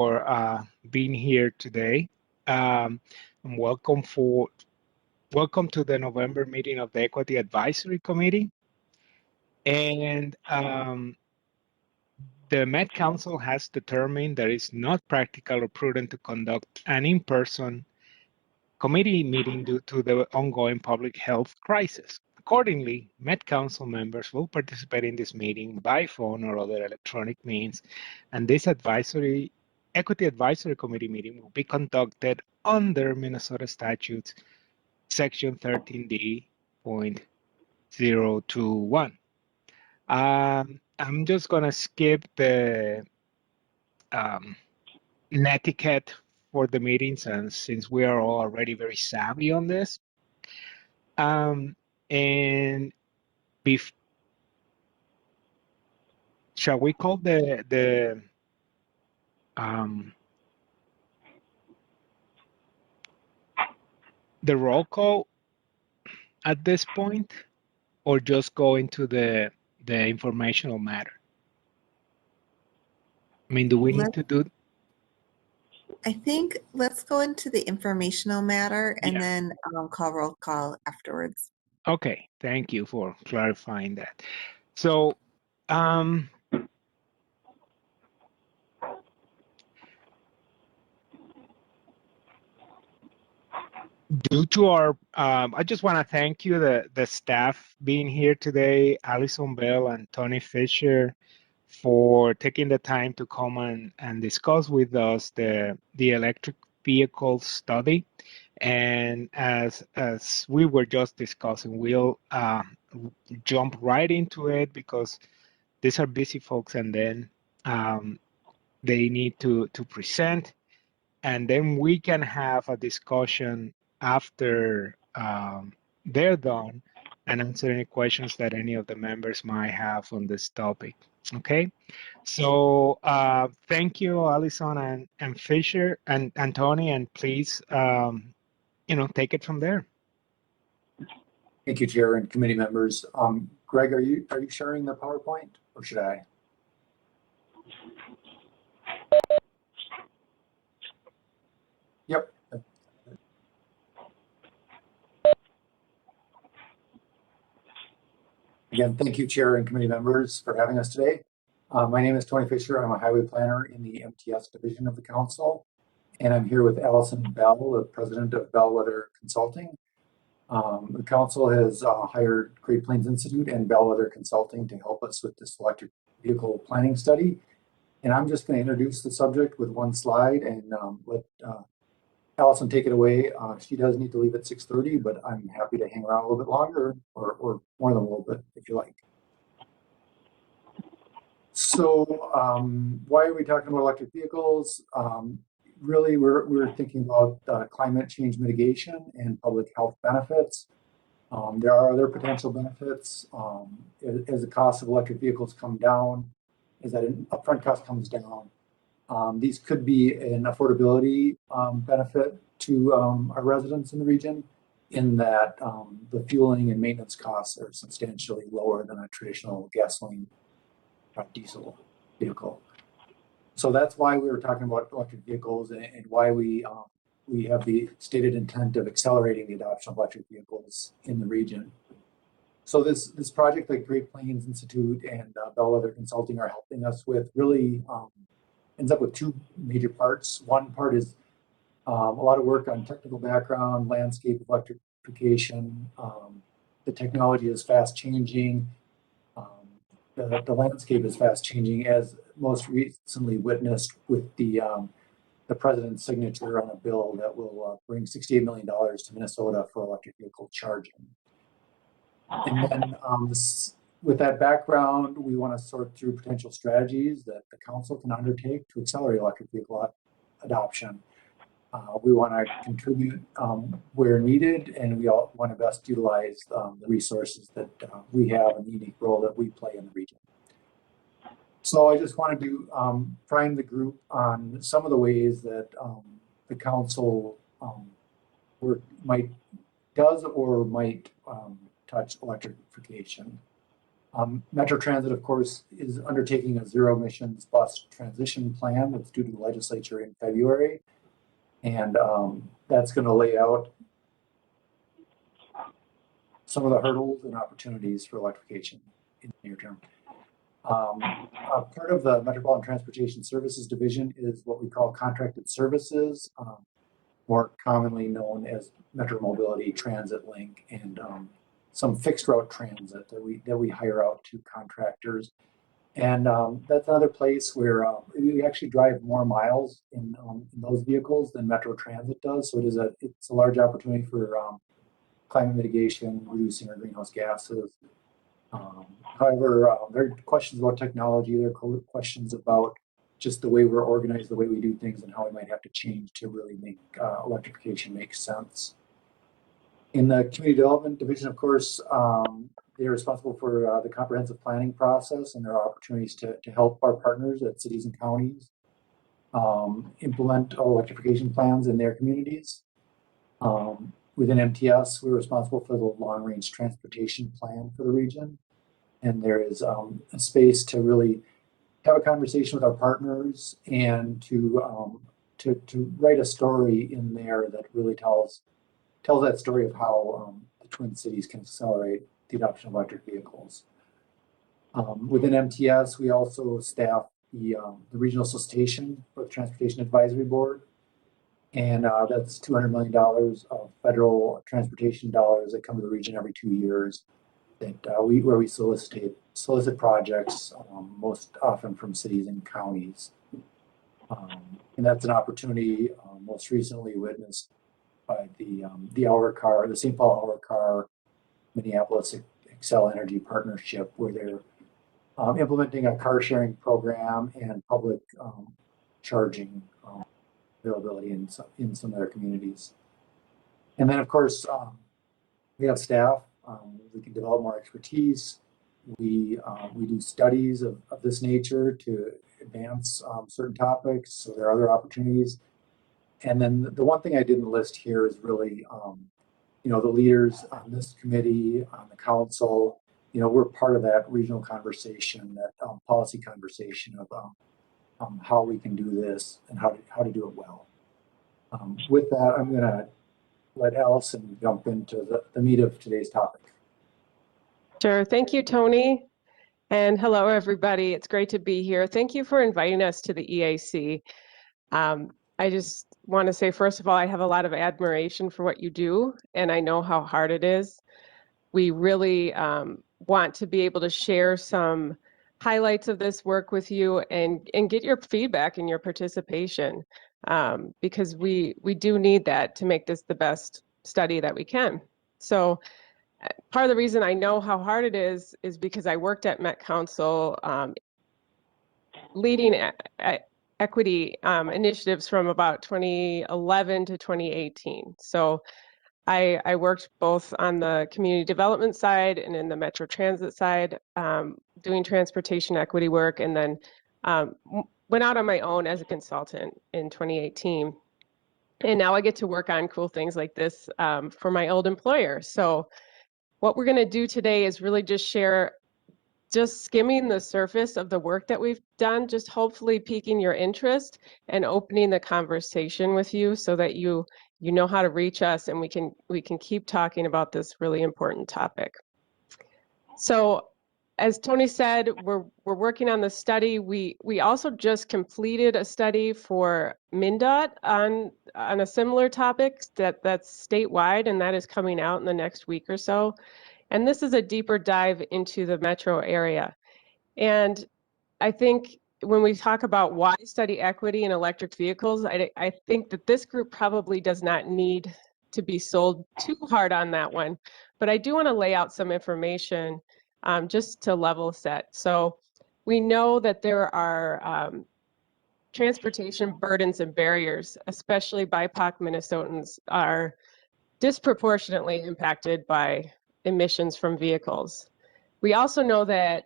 for being here today. And welcome to the November meeting of the Equity Advisory Committee. And the Met Council has determined that it's not practical or prudent to conduct an in-person committee meeting due to the ongoing public health crisis. Accordingly, Met Council members will participate in this meeting by phone or other electronic means, and this Equity Advisory Committee meeting will be conducted under Minnesota Statutes Section 13D.021. I'm just going to skip the um, netiquette for the meetings, and since we are all already very savvy on this, and shall we call the roll call at this point, or just go into the informational matter? I mean, do we need to do? I think let's go into the informational matter and Yeah. then call roll call afterwards. Okay, thank you for clarifying that. So, due to our, I just want to thank you, the staff being here today, Allison Bell and Tony Fisher, for taking the time to come and discuss with us the electric vehicle study. And as we were just discussing, we'll jump right into it because these are busy folks, and then they need to present, and then we can have a discussion after they're done and answer any questions that any of the members might have on this topic. Okay, so thank you, Allison and Fisher and Tony, and please, take it from there. Thank you, Chair and committee members. Greg, are you sharing the PowerPoint, or should I? Yep. Again, thank you, Chair and committee members, for having us today. My name is Tony Fisher. I'm a highway planner in the MTS division of the council, and I'm here with Allison Bell, the president of Bellwether Consulting. The council has hired Great Plains Institute and Bellwether Consulting to help us with this electric vehicle planning study. And I'm just going to introduce the subject with one slide and let Allison take it away. She does need to leave at 6:30, but I'm happy to hang around a little bit longer, or more than a little bit if you like. So why are we talking about electric vehicles? Really, we're thinking about climate change mitigation and public health benefits. There are other potential benefits as the cost of electric vehicles come down, as that upfront cost comes down. These could be an affordability benefit to our residents in the region, in that the fueling and maintenance costs are substantially lower than a traditional gasoline or diesel vehicle. So that's why we were talking about electric vehicles, and why we have the stated intent of accelerating the adoption of electric vehicles in the region. So this project that Great Plains Institute and Bellwether Consulting are helping us with really ends up with two major parts. One part is a lot of work on technical background, landscape electrification. The technology is fast changing. The landscape is fast changing, as most recently witnessed with the president's signature on a bill that will bring $68 million to Minnesota for electric vehicle charging. And then with that background, we want to sort through potential strategies that the council can undertake to accelerate electric vehicle adoption. We want to contribute where needed, and we all want to best utilize the resources that we have and the unique role that we play in the region. So I just wanted to prime the group on some of the ways that the council does or might touch electrification. Metro Transit, of course, is undertaking a zero emissions bus transition plan that's due to the legislature in February. And that's going to lay out some of the hurdles and opportunities for electrification in the near term. Part of the Metropolitan Transportation Services Division is what we call contracted services, more commonly known as Metro Mobility, Transit Link, and some fixed route transit that we hire out to contractors. And that's another place where we actually drive more miles in those vehicles than Metro Transit does. So it's a large opportunity for climate mitigation, reducing our greenhouse gases. However, there are questions about technology. There are questions about just the way we're organized, the way we do things, and how we might have to change to really make electrification make sense. In the Community Development Division, of course, they're responsible for the comprehensive planning process, and there are opportunities to help our partners at cities and counties implement electrification plans in their communities. Within MTS, we're responsible for the long-range transportation plan for the region. And there is a space to really have a conversation with our partners and to write a story in there that really tells that story of how the Twin Cities can accelerate the adoption of electric vehicles. Within MTS, we also staff the regional solicitation for the Transportation Advisory Board. And that's $200 million of federal transportation dollars that come to the region every 2 years that where we solicit projects, most often from cities and counties. And that's an opportunity most recently witnessed by the Hour Car, the St. Paul Hour Car, Minneapolis Xcel Energy partnership, where they're implementing a car sharing program and public charging availability in some of their communities. And then, of course, we have staff. We can develop more expertise. We do studies of this nature to advance certain topics. So there are other opportunities. And then the one thing I didn't list here is really, the leaders on this committee, on the council, we're part of that regional conversation, that policy conversation of how we can do this and how to do it well. With that, I'm going to let Allison jump into the meat of today's topic. Sure. Thank you, Tony. And hello, everybody. It's great to be here. Thank you for inviting us to the EAC. I just want to say, first of all, I have a lot of admiration for what you do, and I know how hard it is. We really want to be able to share some highlights of this work with you and get your feedback and your participation, because we do need that to make this the best study that we can. So part of the reason I know how hard it is because I worked at Met Council leading equity initiatives from about 2011 to 2018. So I worked both on the community development side and in the Metro Transit side, doing transportation equity work, and then went out on my own as a consultant in 2018. And now I get to work on cool things like this for my old employer. So what we're going to do today is really just share, just skimming the surface of the work that we've done, just hopefully piquing your interest and opening the conversation with you so that you know how to reach us and we can keep talking about this really important topic. So as Tony said, we're working on the study. We also just completed a study for MnDOT on a similar topic that's statewide, and that is coming out in the next week or so. And this is a deeper dive into the metro area. And I think when we talk about why study equity in electric vehicles, I think that this group probably does not need to be sold too hard on that one. But I do want to lay out some information just to level set. So we know that there are transportation burdens and barriers, especially BIPOC Minnesotans are disproportionately impacted by emissions from vehicles. We also know that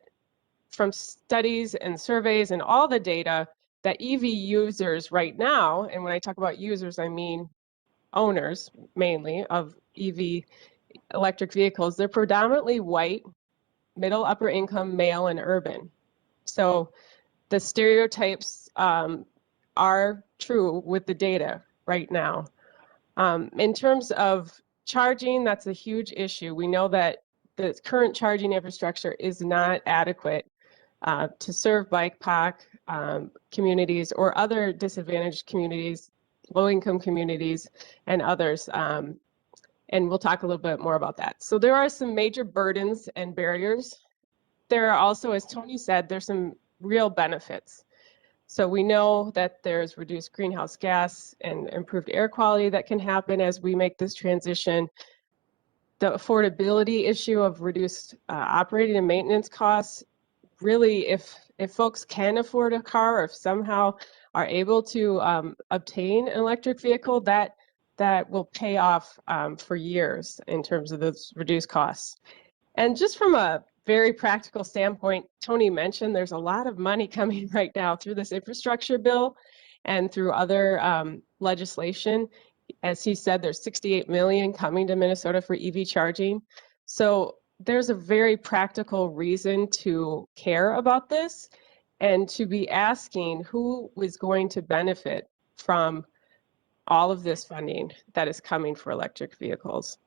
from studies and surveys and all the data that EV users right now, and when I talk about users, I mean owners mainly of EV electric vehicles, they're predominantly white, middle upper income, male, and urban. So the stereotypes are true with the data right now. In terms of charging, that's a huge issue. We know that the current charging infrastructure is not adequate to serve BIPOC communities or other disadvantaged communities, low-income communities, and others. And we'll talk a little bit more about that. So there are some major burdens and barriers. There are also, as Tony said, there's some real benefits. So we know that there's reduced greenhouse gas and improved air quality that can happen as we make this transition. The affordability issue of reduced operating and maintenance costs, really, if folks can afford a car or if somehow are able to obtain an electric vehicle, that will pay off for years in terms of those reduced costs. And just from a very practical standpoint, Tony mentioned there's a lot of money coming right now through this infrastructure bill and through other legislation. As he said, there's 68 million coming to Minnesota for EV charging. So there's a very practical reason to care about this and to be asking who is going to benefit from all of this funding that is coming for electric vehicles.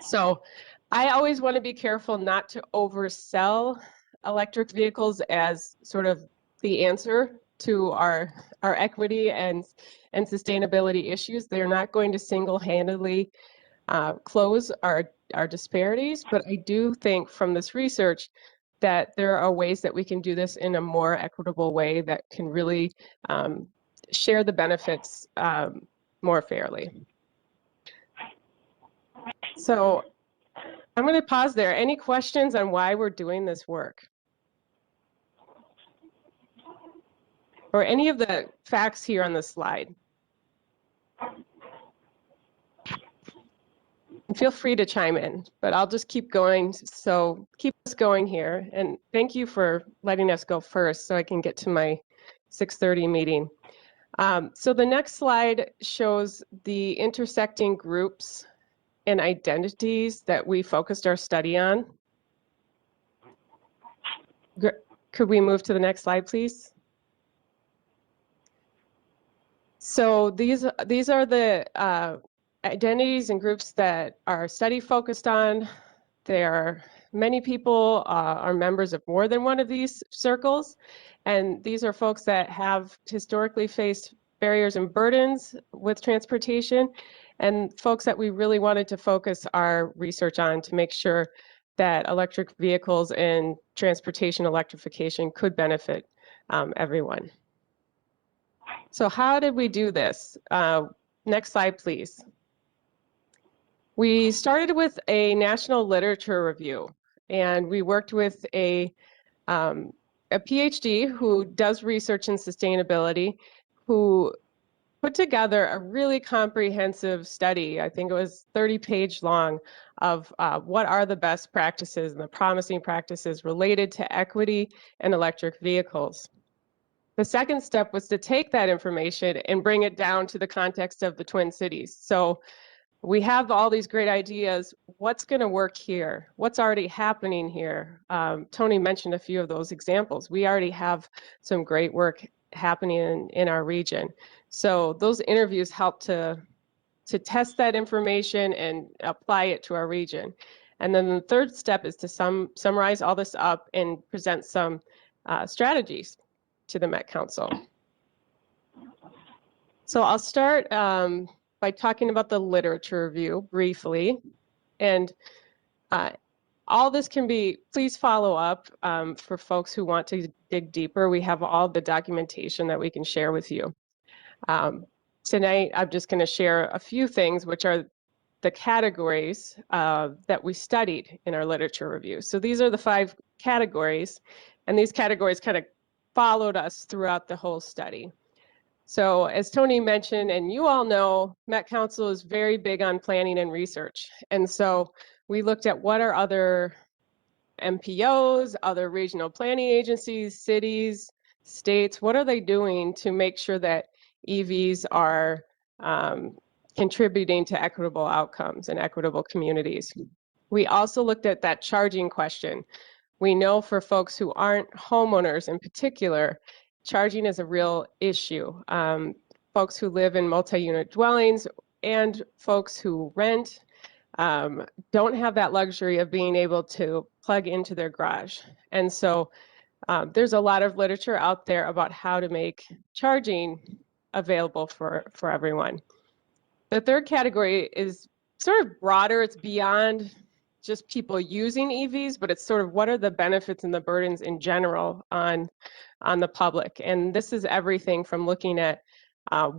So I always want to be careful not to oversell electric vehicles as sort of the answer to our equity and sustainability issues. They're not going to single-handedly close our disparities, but I do think from this research that there are ways that we can do this in a more equitable way that can really share the benefits more fairly. So I'm going to pause there. Any questions on why we're doing this work? Or any of the facts here on the slide? Feel free to chime in, but I'll just keep going. So keep us going here. And thank you for letting us go first so I can get to my 6:30 meeting. So the next slide shows the intersecting groups and identities that we focused our study on. Could we move to the next slide, please? So these are the identities and groups that our study focused on. Many people are members of more than one of these circles, and these are folks that have historically faced barriers and burdens with transportation, and folks that we really wanted to focus our research on to make sure that electric vehicles and transportation electrification could benefit everyone. So how did we do this? Next slide, please. We started with a national literature review, and we worked with a PhD who does research in sustainability, who put together a really comprehensive study. I think it was 30-page long of what are the best practices and the promising practices related to equity and electric vehicles. The second step was to take that information and bring it down to the context of the Twin Cities. So we have all these great ideas. What's going to work here? What's already happening here? Tony mentioned a few of those examples. We already have some great work happening in our region. So those interviews help to test that information and apply it to our region. And then the third step is to summarize all this up and present some strategies to the Met Council. So I'll start by talking about the literature review briefly. And all this can be, please follow up for folks who want to dig deeper. We have all the documentation that we can share with you. Tonight, I'm just going to share a few things, which are the categories that we studied in our literature review. So these are the 5 categories, and these categories kind of followed us throughout the whole study. So as Tony mentioned, and you all know, Met Council is very big on planning and research. And so we looked at what are other MPOs, other regional planning agencies, cities, states, what are they doing to make sure that EVs are contributing to equitable outcomes and equitable communities. We also looked at that charging question. We know for folks who aren't homeowners in particular, charging is a real issue. Folks who live in multi-unit dwellings and folks who rent don't have that luxury of being able to plug into their garage. And so there's a lot of literature out there about how to make charging available for everyone. The third category is sort of broader. It's beyond just people using EVs, but it's sort of what are the benefits and the burdens in general on the public. And this is everything from looking at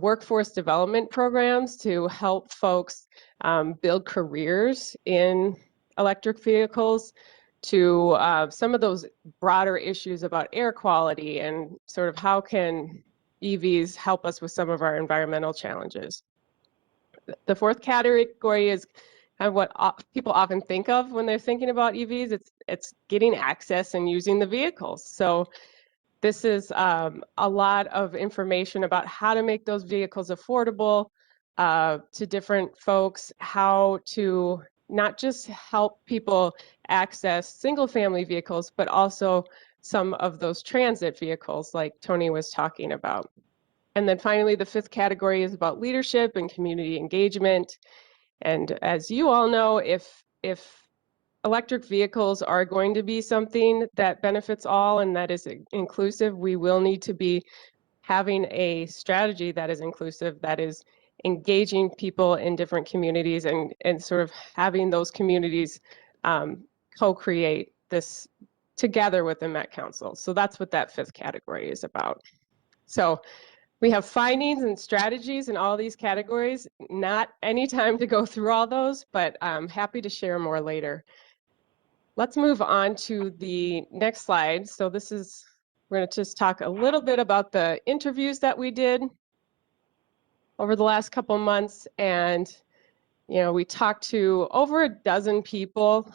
workforce development programs to help folks build careers in electric vehicles, to some of those broader issues about air quality and sort of how can EVs help us with some of our environmental challenges. The fourth category is kind of what people often think of when they're thinking about EVs. It's getting access and using the vehicles. So this is a lot of information about how to make those vehicles affordable to different folks, how to not just help people access single-family vehicles, but also some of those transit vehicles like Tony was talking about. And then finally, the fifth category is about leadership and community engagement. And as you all know, if electric vehicles are going to be something that benefits all and that is inclusive, we will need to be having a strategy that is inclusive, that is engaging people in different communities and sort of having those communities co-create this together with the Met Council. So that's what that fifth category is about. So we have findings and strategies in all these categories. Not any time to go through all those, but I'm happy to share more later. Let's move on to the next slide. So this is, we're going to just talk a little bit about the interviews that we did over the last couple months. And, you know, we talked to over a dozen people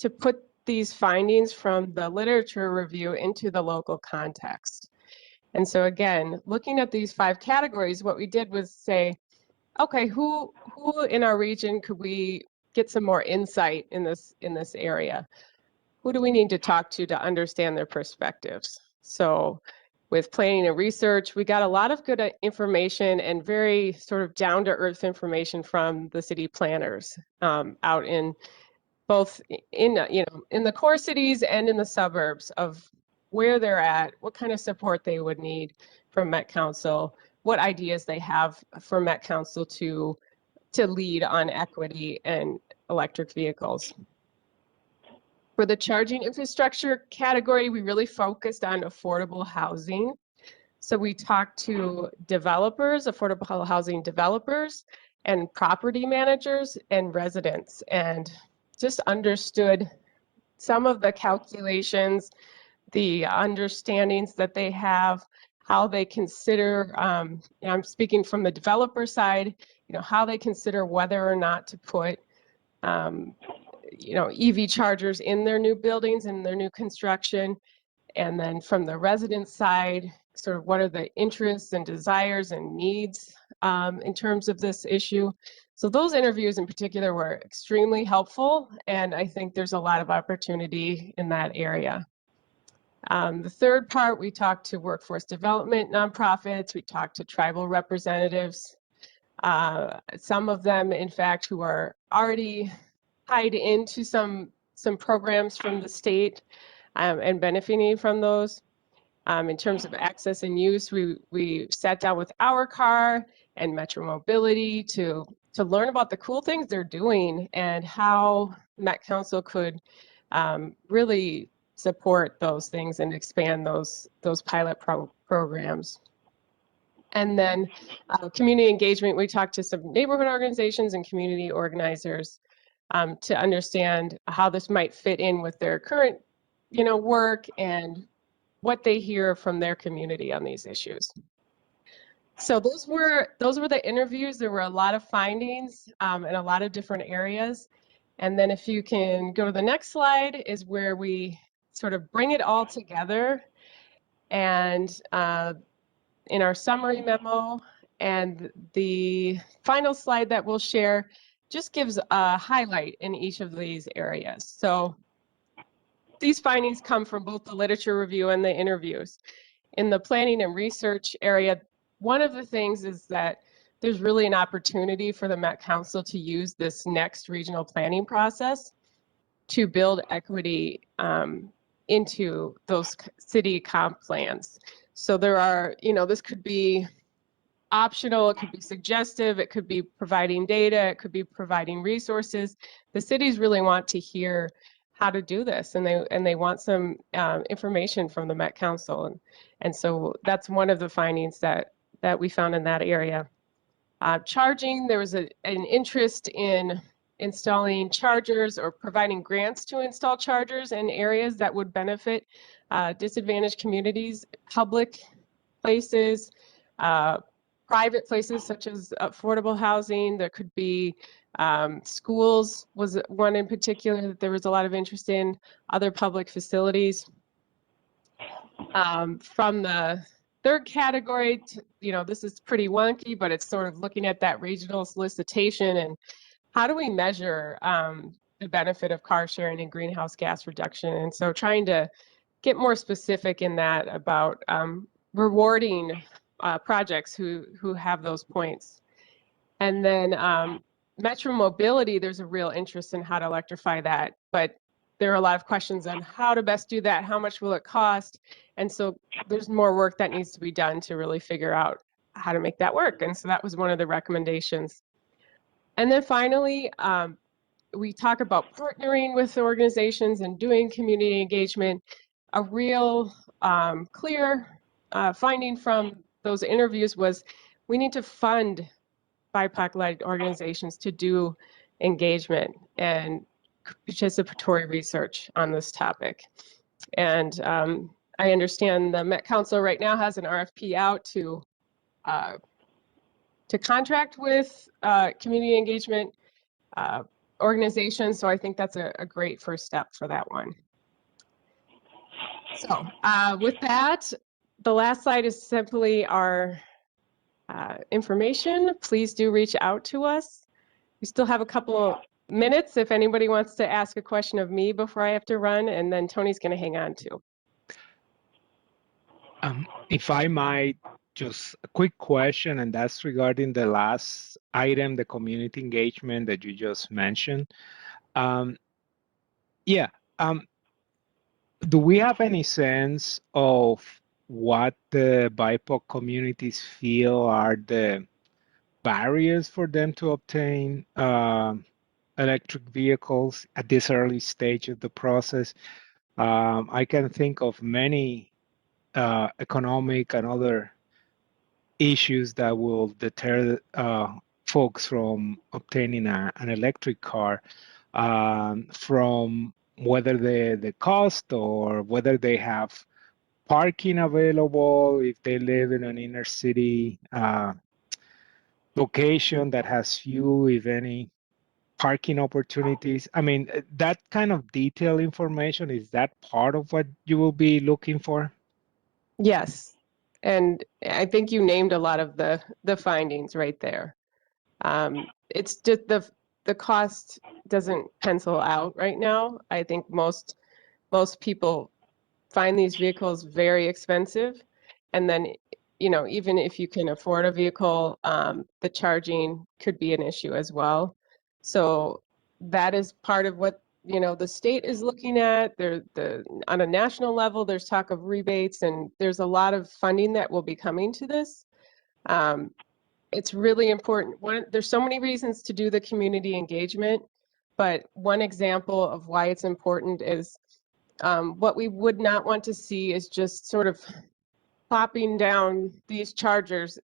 to put these findings from the literature review into the local context. And so again, looking at these 5 categories, what we did was say, okay, who in our region could we get some more insight in this area? Who do we need to talk to understand their perspectives? So with planning and research, we got a lot of good information and very sort of down-to-earth information from the city planners out in both in the core cities and in the suburbs of where they're at, what kind of support they would need from Met Council, what ideas they have for Met Council to lead on equity and electric vehicles. For the charging infrastructure category, we really focused on affordable housing. So we talked to developers, affordable housing developers, and property managers and residents, and just understood some of the calculations, the understandings that they have, how they consider, I'm speaking from the developer side, how they consider whether or not to put, EV chargers in their new buildings and their new construction. And then from the resident side, sort of what are the interests and desires and needs in terms of this issue. So those interviews in particular were extremely helpful, and I think there's a lot of opportunity in that area. The third part, we talked to workforce development nonprofits, we talked to tribal representatives, some of them, in fact, who are already tied into some programs from the state and benefiting from those. In terms of access and use, we sat down with Our Car and Metro Mobility to learn about the cool things they're doing and how Met Council could really support those things and expand those pilot programs. And then community engagement, we talked to some neighborhood organizations and community organizers to understand how this might fit in with their current work and what they hear from their community on these issues. So those were the interviews. There were a lot of findings in a lot of different areas. And then if you can go to the next slide is where we sort of bring it all together and in our summary memo, and the final slide that we'll share just gives a highlight in each of these areas. So these findings come from both the literature review and the interviews. In the planning and research area, one of the things is that there's really an opportunity for the Met Council to use this next regional planning process to build equity into those city comp plans. So there are, this could be optional, it could be suggestive, it could be providing data, it could be providing resources. The cities really want to hear how to do this, and they want some information from the Met Council, and so that's one of the findings that we found in that area. Charging, there was an interest in installing chargers or providing grants to install chargers in areas that would benefit disadvantaged communities, public places, private places such as affordable housing. There could be schools was one in particular that there was a lot of interest in, other public facilities. From the third category, this is pretty wonky, but it's sort of looking at that regional solicitation and how do we measure the benefit of car sharing and greenhouse gas reduction. And so trying to get more specific in that about rewarding projects who have those points. And then metro mobility, there's a real interest in how to electrify that, but there are a lot of questions on how to best do that, how much will it cost? And so there's more work that needs to be done to really figure out how to make that work. And so that was one of the recommendations. And then finally, we talk about partnering with organizations and doing community engagement. A real clear finding from those interviews was we need to fund BIPOC-led organizations to do engagement and participatory research on this topic. And I understand the Met Council right now has an RFP out to contract with community engagement organizations. So I think that's a great first step for that one. So with that, the last slide is simply our information. Please do reach out to us. We still have a couple of minutes if anybody wants to ask a question of me before I have to run, and then Tony's going to hang on too. If I might, just a quick question, and that's regarding the last item, the community engagement that you just mentioned. Do we have any sense of what the BIPOC communities feel are the barriers for them to obtain electric vehicles at this early stage of the process? I can think of many economic and other issues that will deter folks from obtaining an electric car, from whether the cost or whether they have parking available if they live in an inner city location that has few, if any, parking opportunities. I mean, that kind of detailed information, is that part of what you will be looking for? Yes, and I think you named a lot of the findings right there. It's just the cost doesn't pencil out right now. I think most people find these vehicles very expensive, and then even if you can afford a vehicle, the charging could be an issue as well. So that is part of what the state is looking at. On a national level, there's talk of rebates, and there's a lot of funding that will be coming to this. It's really important. There's so many reasons to do the community engagement, but one example of why it's important is what we would not want to see is just sort of plopping down these chargers,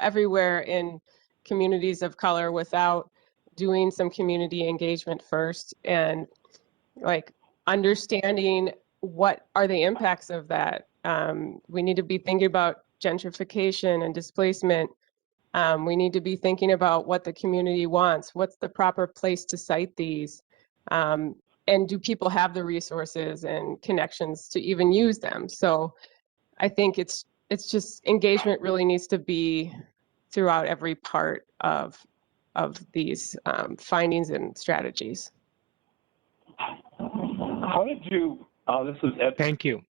everywhere in communities of color without doing some community engagement first and like understanding what are the impacts of that. We need to be thinking about gentrification and displacement. We need to be thinking about what the community wants. What's the proper place to site these? And do people have the resources and connections to even use them? So I think it's just engagement really needs to be throughout every part of these findings and strategies. How did you, this is Ed. Thank you.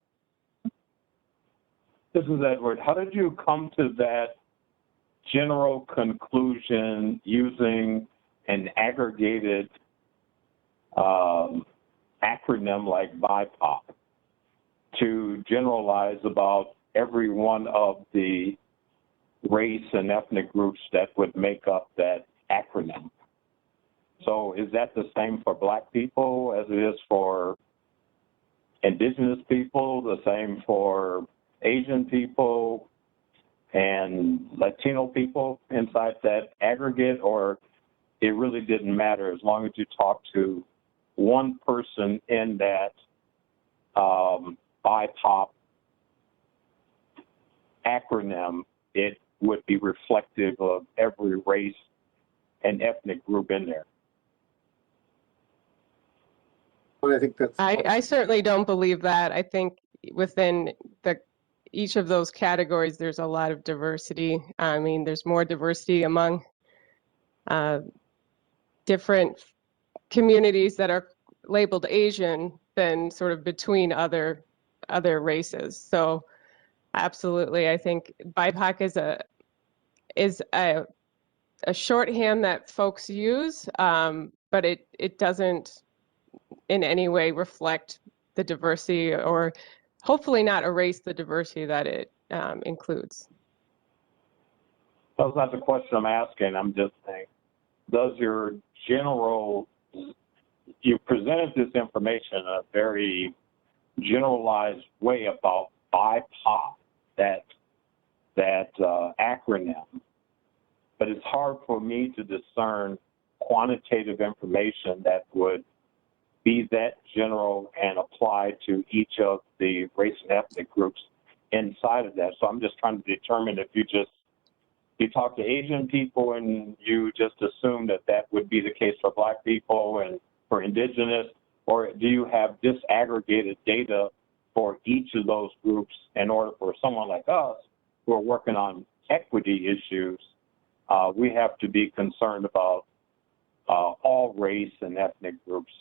This is Edward. How did you come to that general conclusion using an aggregated acronym like Bipop to generalize about every one of the race and ethnic groups that would make up that acronym? So is that the same for Black people as it is for Indigenous people, the same for Asian people and Latino people inside that aggregate, or it really didn't matter as long as you talk to one person in that Bipop acronym, it would be reflective of every race and ethnic group in there? But I think that's I certainly don't believe that. I think within each of those categories, there's a lot of diversity. I mean, there's more diversity among different communities that are labeled Asian than sort of between other races. So absolutely, I think BIPOC is a shorthand that folks use, but it doesn't in any way reflect the diversity, or hopefully not erase the diversity that it includes. That's not the question I'm asking. I'm just saying, does your general, you presented this information in a very generalized way about BIPOP, that acronym, but it's hard for me to discern quantitative information that would be that general and apply to each of the race and ethnic groups inside of that. So I'm just trying to determine if you talk to Asian people and you just assume that would be the case for Black people and for Indigenous, or do you have disaggregated data for each of those groups in order for someone like us who are working on equity issues, we have to be concerned about all race and ethnic groups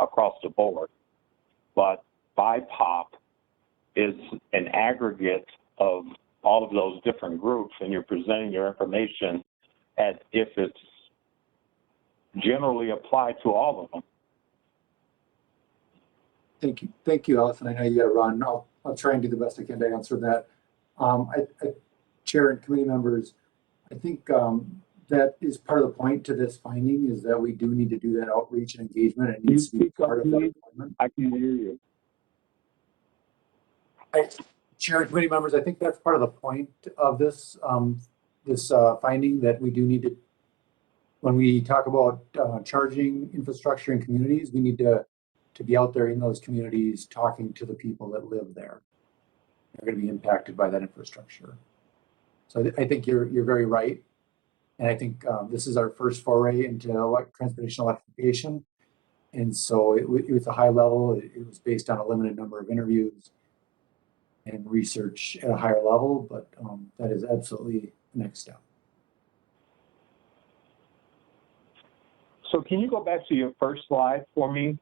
across the board. But BIPOP is an aggregate of all of those different groups, and you're presenting your information as if it's generally applied to all of them. Thank you, Allison. I know you got to run. I'll try and do the best I can to answer that. Chair and committee members, I think that is part of the point to this finding, is that we do need to do that outreach and engagement. It needs to be part of that appointment. I can hear you. Chair and committee members, I think that's part of the point of this finding, that we do need to, when we talk about charging infrastructure in communities, we need to be out there in those communities talking to the people that live there. They're going to be impacted by that infrastructure. So I think you're very right. And I think this is our first foray into transportation electrification. And so it was a high level. It was based on a limited number of interviews and research at a higher level, but that is absolutely the next step. So can you go back to your first slide for me?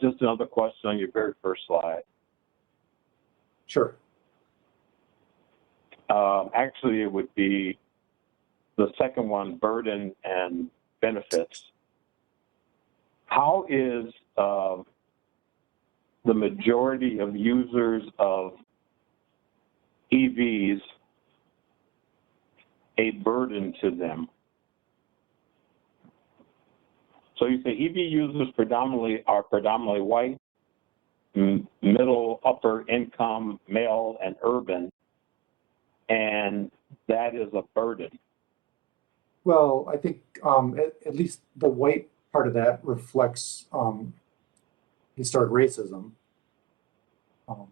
Just another question on your very first slide. Sure. Actually, it would be the second one, burden and benefits. How is the majority of users of EVs a burden to them? So you say EV users are predominantly white, middle, upper income, male, and urban, and that is a burden. Well, I think at least the white part of that reflects historic racism.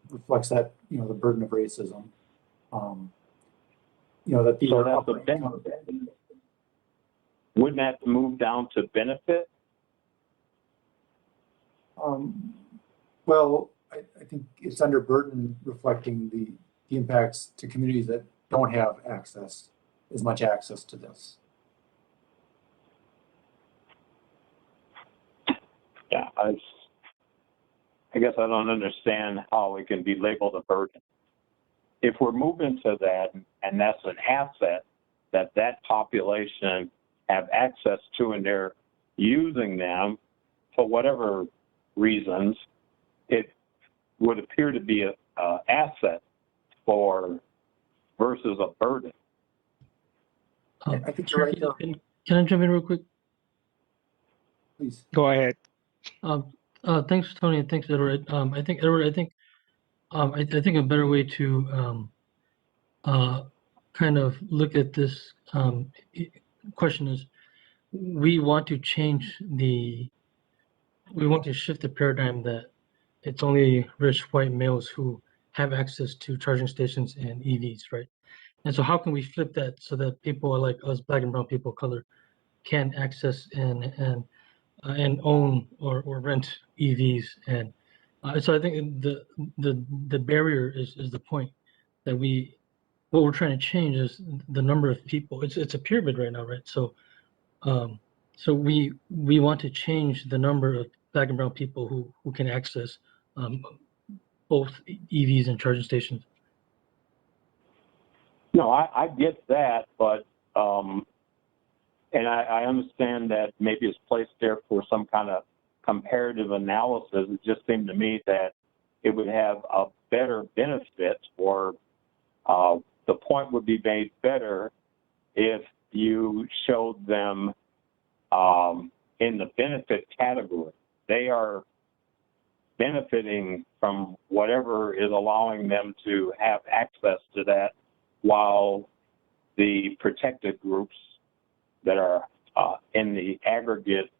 Reflects that, the burden of racism. That these are upper income. Wouldn't that move down to benefit? Well, I think it's under burden, reflecting the impacts to communities that don't have as much access to this. Yeah, I guess I don't understand how it can be labeled a burden. If we're moving to that, and that's an asset that population have access to, and they're using them for whatever reasons, it would appear to be a asset versus a burden. I think you're right, though. Can I jump in real quick? Please. Go ahead. Thanks, Tony, and thanks, Edward. I think, Edward, I think a better way to kind of look at this question is, we want to shift the paradigm that it's only rich white males who have access to charging stations and EVs, right? And so how can we flip that so that people like us, Black and brown people of color, can access and own or rent EVs? And so I think the barrier is the point that what we're trying to change is the number of people. It's a pyramid right now, right? So so we want to change the number of Black and brown people who can access both EVs and charging stations. No, I get that, but and I understand that maybe it's placed there for some kind of comparative analysis. It just seemed to me that it would have a better benefit, or the point would be made better if you showed them in the benefit category. They are benefiting from whatever is allowing them to have access to that, while the protected groups that are in the aggregate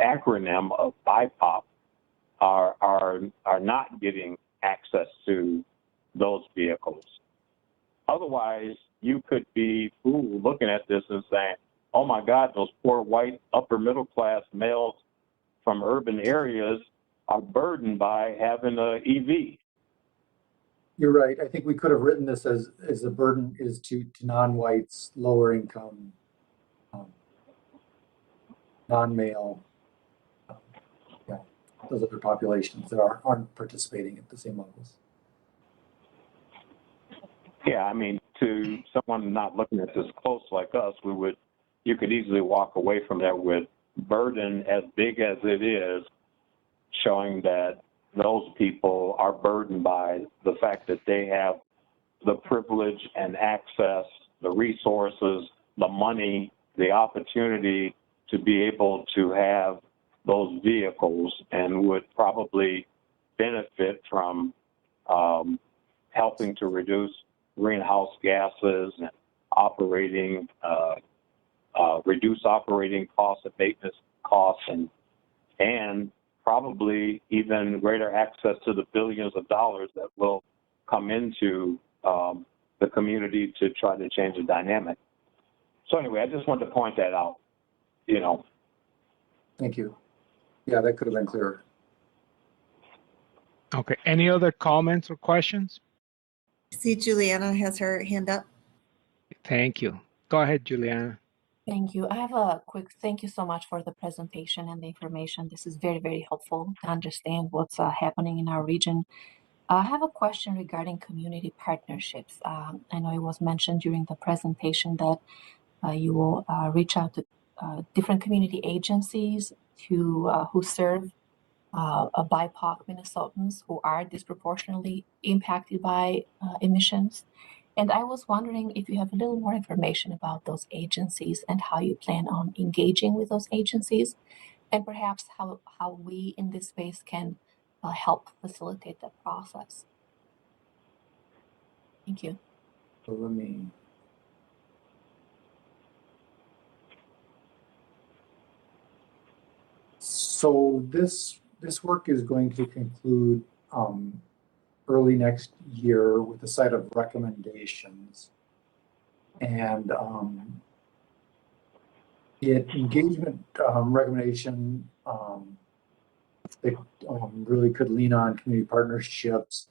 acronym of Bipop are not getting access to those vehicles. Otherwise, you could be looking at this and saying, oh my God, those poor white upper middle class males from urban areas are burdened by having an EV. You're right. I think we could have written this as the burden is to non-whites, lower income, non-male, those other populations that aren't participating at the same levels. Yeah, I mean, to someone not looking at this close like us, you could easily walk away from that with burden as big as it is, showing that those people are burdened by the fact that they have the privilege and access, the resources, the money, the opportunity to be able to have those vehicles, and would probably benefit from helping to reduce greenhouse gases and reduce operating costs and maintenance costs, and probably even greater access to the billions of dollars that will come into the community to try to change the dynamic. So anyway, I just wanted to point that out, Thank you. Yeah, that could have been clearer. Okay, any other comments or questions? See, Juliana has her hand up. Thank you. Go ahead, Juliana. Thank you. I have a quick thank you so much for the presentation and the information. This is very, very helpful to understand what's happening in our region. I have a question regarding community partnerships. I know it was mentioned during the presentation that you will reach out to different community agencies who serve BIPOC Minnesotans who are disproportionately impacted by emissions. And I was wondering if you have a little more information about those agencies and how you plan on engaging with those agencies, and perhaps how we in this space can help facilitate that process. Thank you. So let me. So this work is going to conclude early next year with a set of recommendations, and the engagement recommendation that really could lean on community partnerships.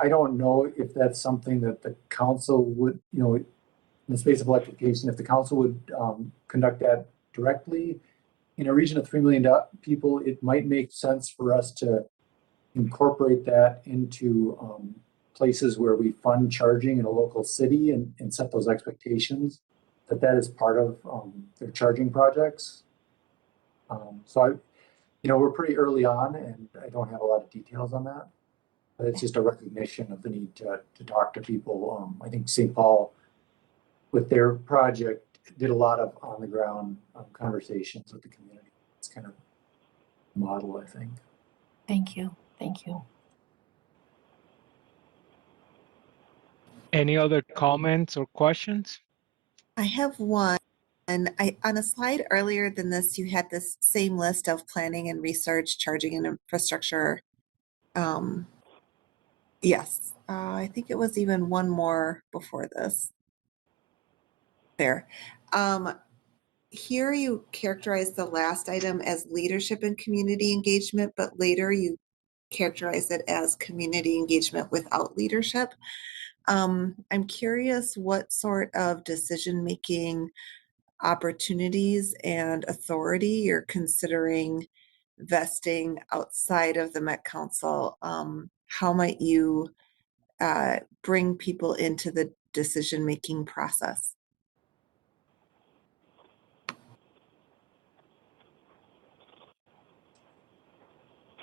I don't know if that's something that the council would, in the space of electrification, if the council would conduct that directly. in a region of 3 million people, it might make sense for us to incorporate that into places where we fund charging in a local city and set those expectations that is part of their charging projects. So we're pretty early on, and I don't have a lot of details on that, but it's just a recognition of the need to talk to people. I think St. Paul, with their project, did a lot of on-the-ground conversations with the community. It's kind of a model, I think. Thank you. Thank you. Any other comments or questions? I have one. And on a slide earlier than this, you had this same list of planning and research, charging and infrastructure. Yes, I think it was even one more before this. There. Here you characterize the last item as leadership and community engagement, but later you characterize it as community engagement without leadership. I'm curious what sort of decision-making opportunities and authority you're considering vesting outside of the Met Council. How might you bring people into the decision-making process?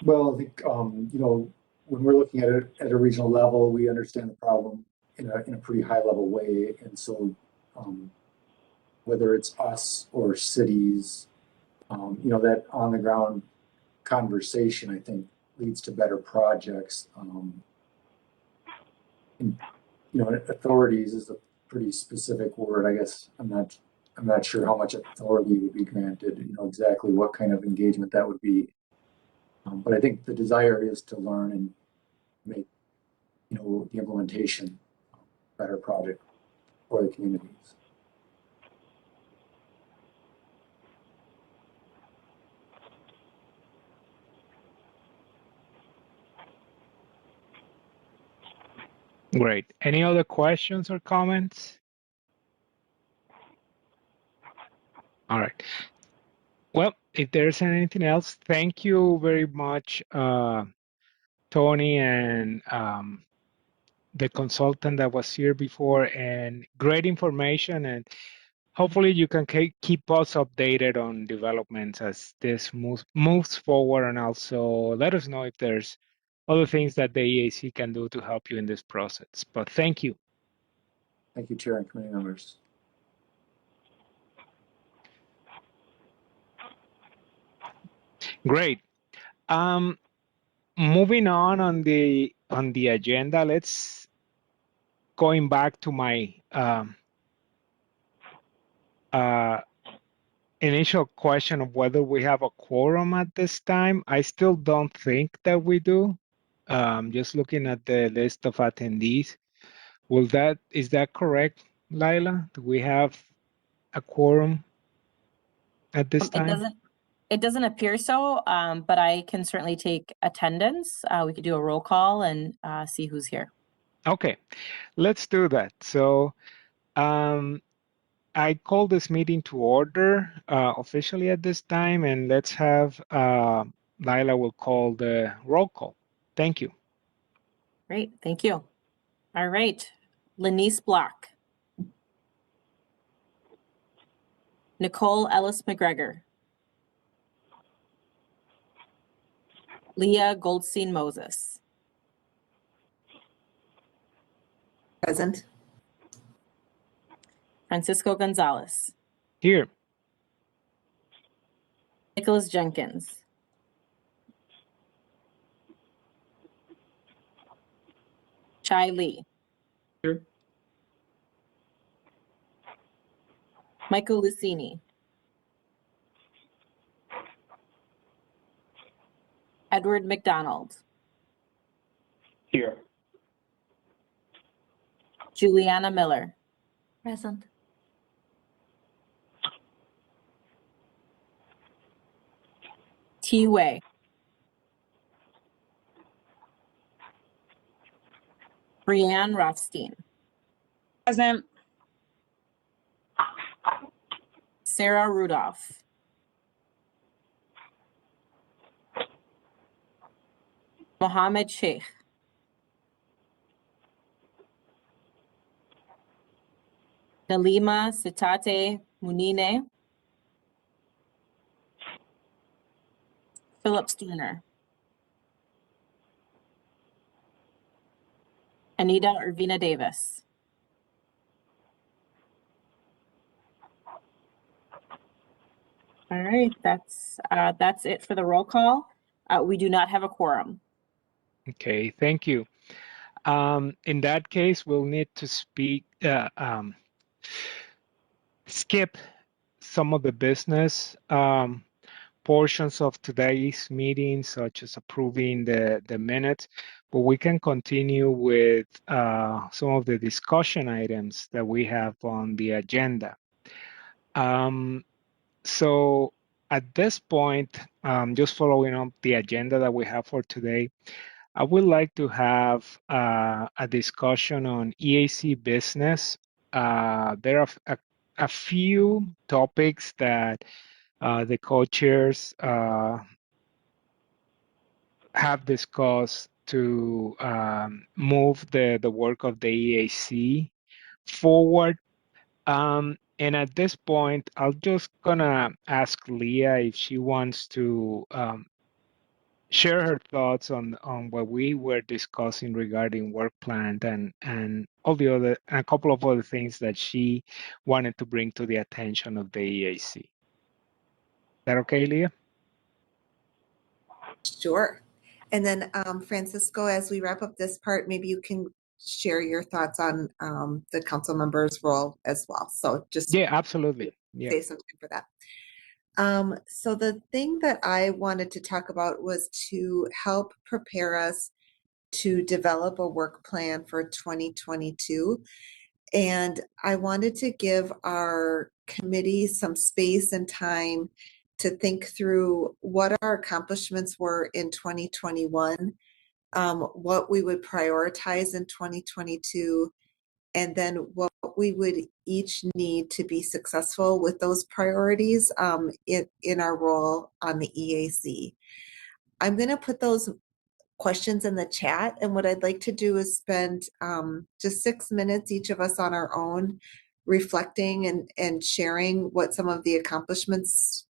Well, I think when we're looking at it at a regional level, we understand the problem in a pretty high level way, and so whether it's us or cities, that on the ground conversation, I think, leads to better projects. And, authorities is a pretty specific word. I guess I'm not sure how much authority would be granted. Exactly what kind of engagement that would be. But I think the desire is to learn and make, the implementation a better project for the communities. Great. Any other questions or comments? All right. Well, if there's anything else, thank you very much, Tony, and the consultant that was here before, and great information. And hopefully you can keep us updated on developments as this moves forward, and also let us know if there's other things that the EAC can do to help you in this process. But thank you. Thank you, Chair and committee members. Great. Moving on the agenda, let's going back to my initial question of whether we have a quorum at this time. I still don't think that we do. Just looking at the list of attendees. Is that correct, Laila? Do we have a quorum at this time? It doesn't appear so, but I can certainly take attendance. We could do a roll call and see who's here. Okay, let's do that. So I call this meeting to order officially at this time, and let's have Laila will call the roll call. Thank you. Great, thank you. All right, Lanice Block. Nicole Ellis McGregor. Leah Goldstein Moses. Present. Francisco Gonzalez. Here. Nicholas Jenkins. Chai Lee. Here. Michael Lucini. Edward McDonald. Here. Juliana Miller. Present. T. Wei. Brianne Rothstein. Present. Sarah Rudolph. Mohammed Sheikh. Dalima Sitate Munine. Philip Sterner. Anita Irvina Davis. All right, that's it for the roll call. We do not have a quorum. Okay, thank you. In that case, we'll need to skip some of the business portions of today's meeting, such as approving the minutes, but we can continue with some of the discussion items that we have on the agenda. So at this point, just following up the agenda that we have for today, I would like to have a discussion on EAC business. There are a few topics that the co-chairs have discussed to move the work of the EAC forward. And at this point, I'm just gonna ask Leah if she wants to share her thoughts on what we were discussing regarding work plan and all the other, and a couple of other things that she wanted to bring to the attention of the EAC. Is that okay, Leah? Sure. And then Francisco, as we wrap up this part, maybe you can share your thoughts on the council member's role as well. So just Yeah, absolutely. Yeah. say something for that. So the thing that I wanted to talk about was to help prepare us to develop a work plan for 2022. And I wanted to give our committee some space and time to think through what our accomplishments were in 2021, what we would prioritize in 2022, and then what we would each need to be successful with those priorities in our role on the EAC. I'm going to put those questions in the chat, and what I'd like to do is spend just 6 minutes, each of us on our own, reflecting and sharing what some of the accomplishments,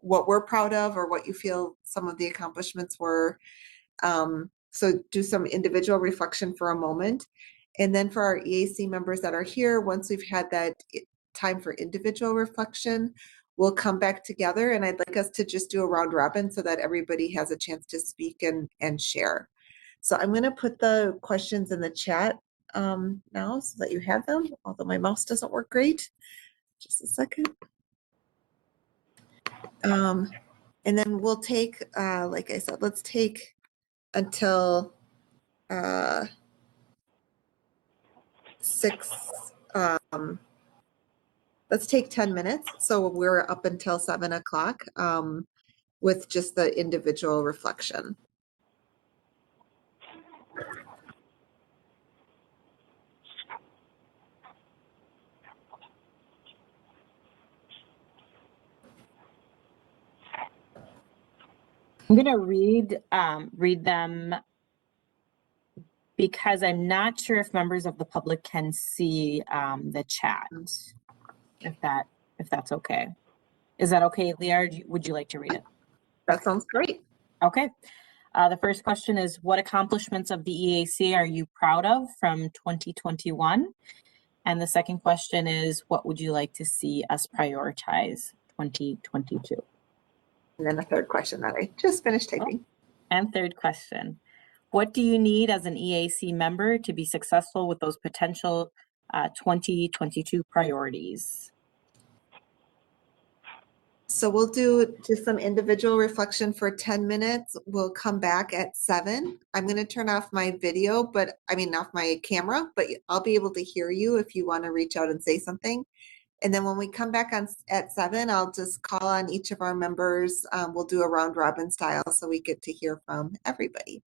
what we're proud of or what you feel some of the accomplishments were. So do some individual reflection for a moment. And then for our EAC members that are here, once we've had that time for individual reflection, we'll come back together, and I'd like us to just do a round robin so that everybody has a chance to speak and share. So I'm going to put the questions in the chat now so that you have them, although my mouse doesn't work great. Just a second. And then we'll take, like I said, let's take until 6, let's take 10 minutes. So we're up until 7 o'clock with just the individual reflection. I'm going to read them because I'm not sure if members of the public can see the chat. If that's okay. Is that okay, Leah? Would you like to read it? That sounds great. Okay. The first question is, what accomplishments of the EAC are you proud of from 2021? And the second question is, what would you like to see us prioritize 2022? And then a third question that I just finished typing. And third question, what do you need as an EAC member to be successful with those potential 2022 priorities? So we'll do just some individual reflection for 10 minutes. We'll come back at 7. I'm going to turn off my video, off my camera, but I'll be able to hear you if you want to reach out and say something. And then when we come back at 7, I'll just call on each of our members. We'll do a round robin style so we get to hear from everybody.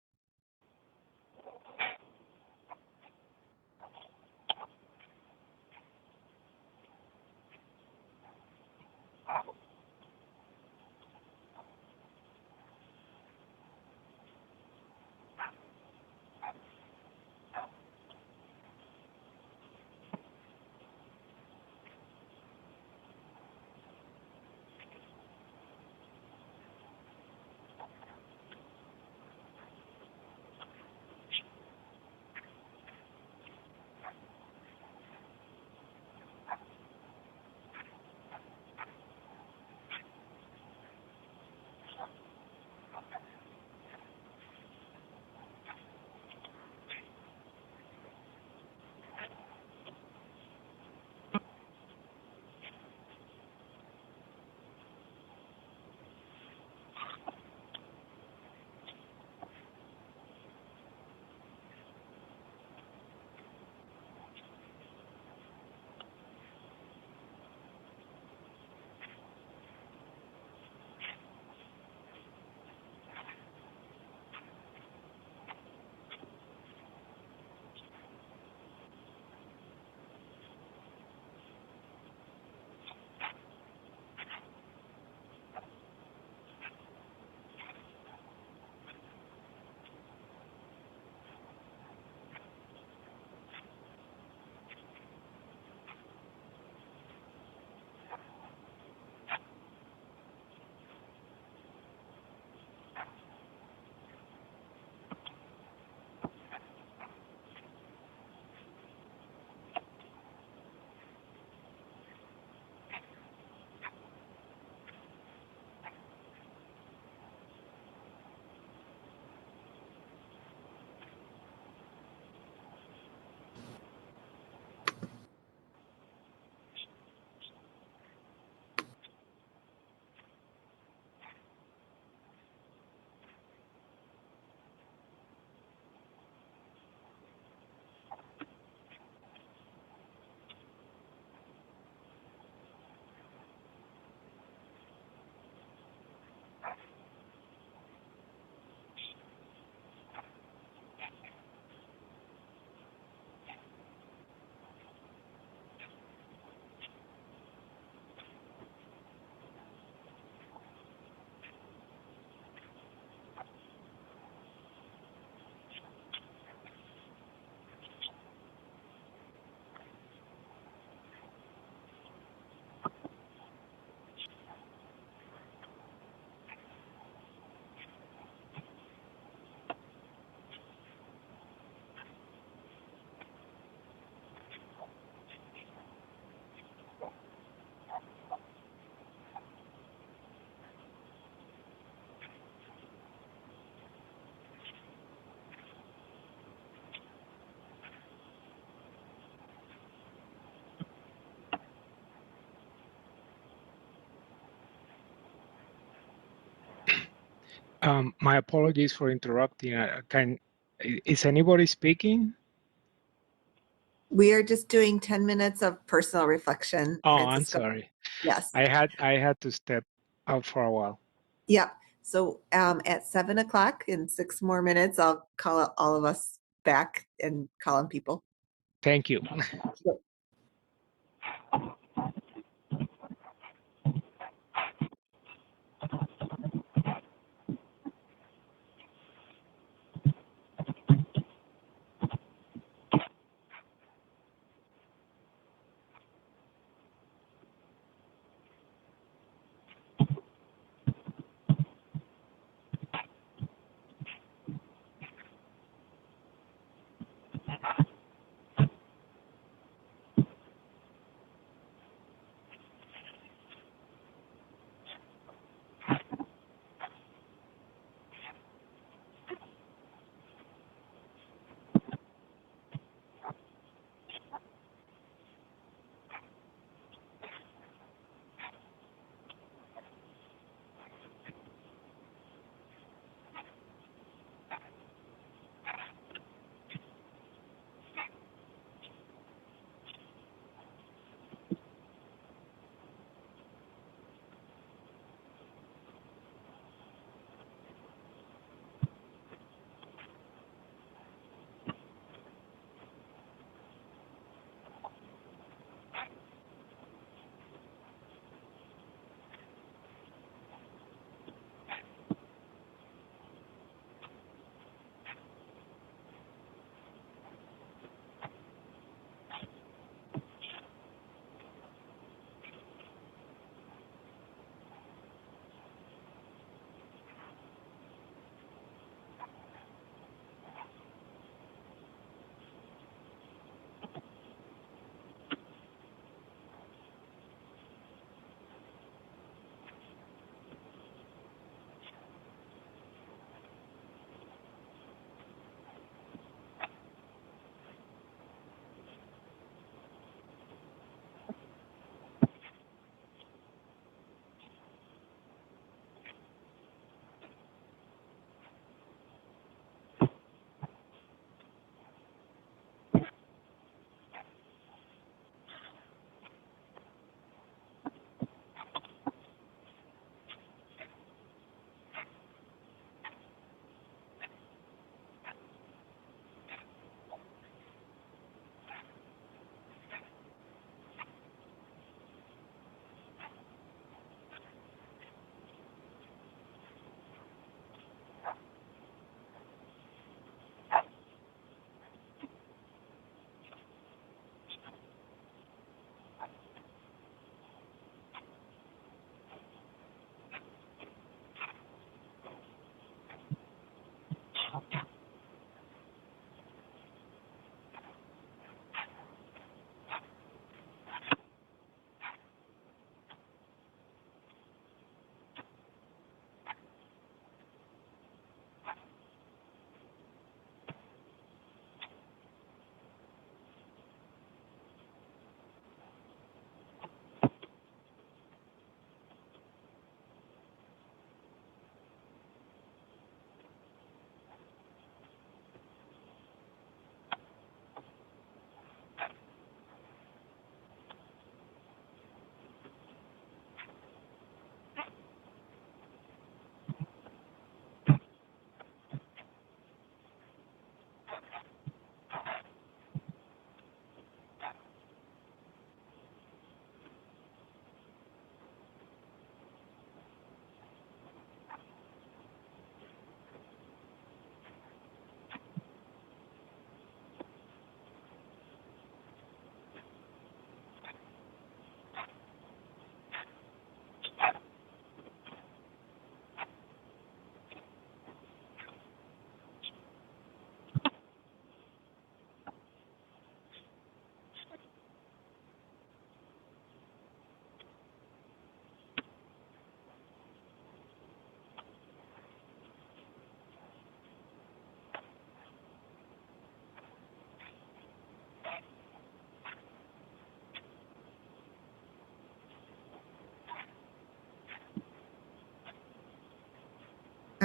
My apologies for interrupting. Is anybody speaking? We are just doing 10 minutes of personal reflection. Oh, I'm Francisco. sorry. Yes. I had to step out for a while. Yep. So at 7 o'clock in 6 more minutes, I'll call all of us back and call on people. Thank you.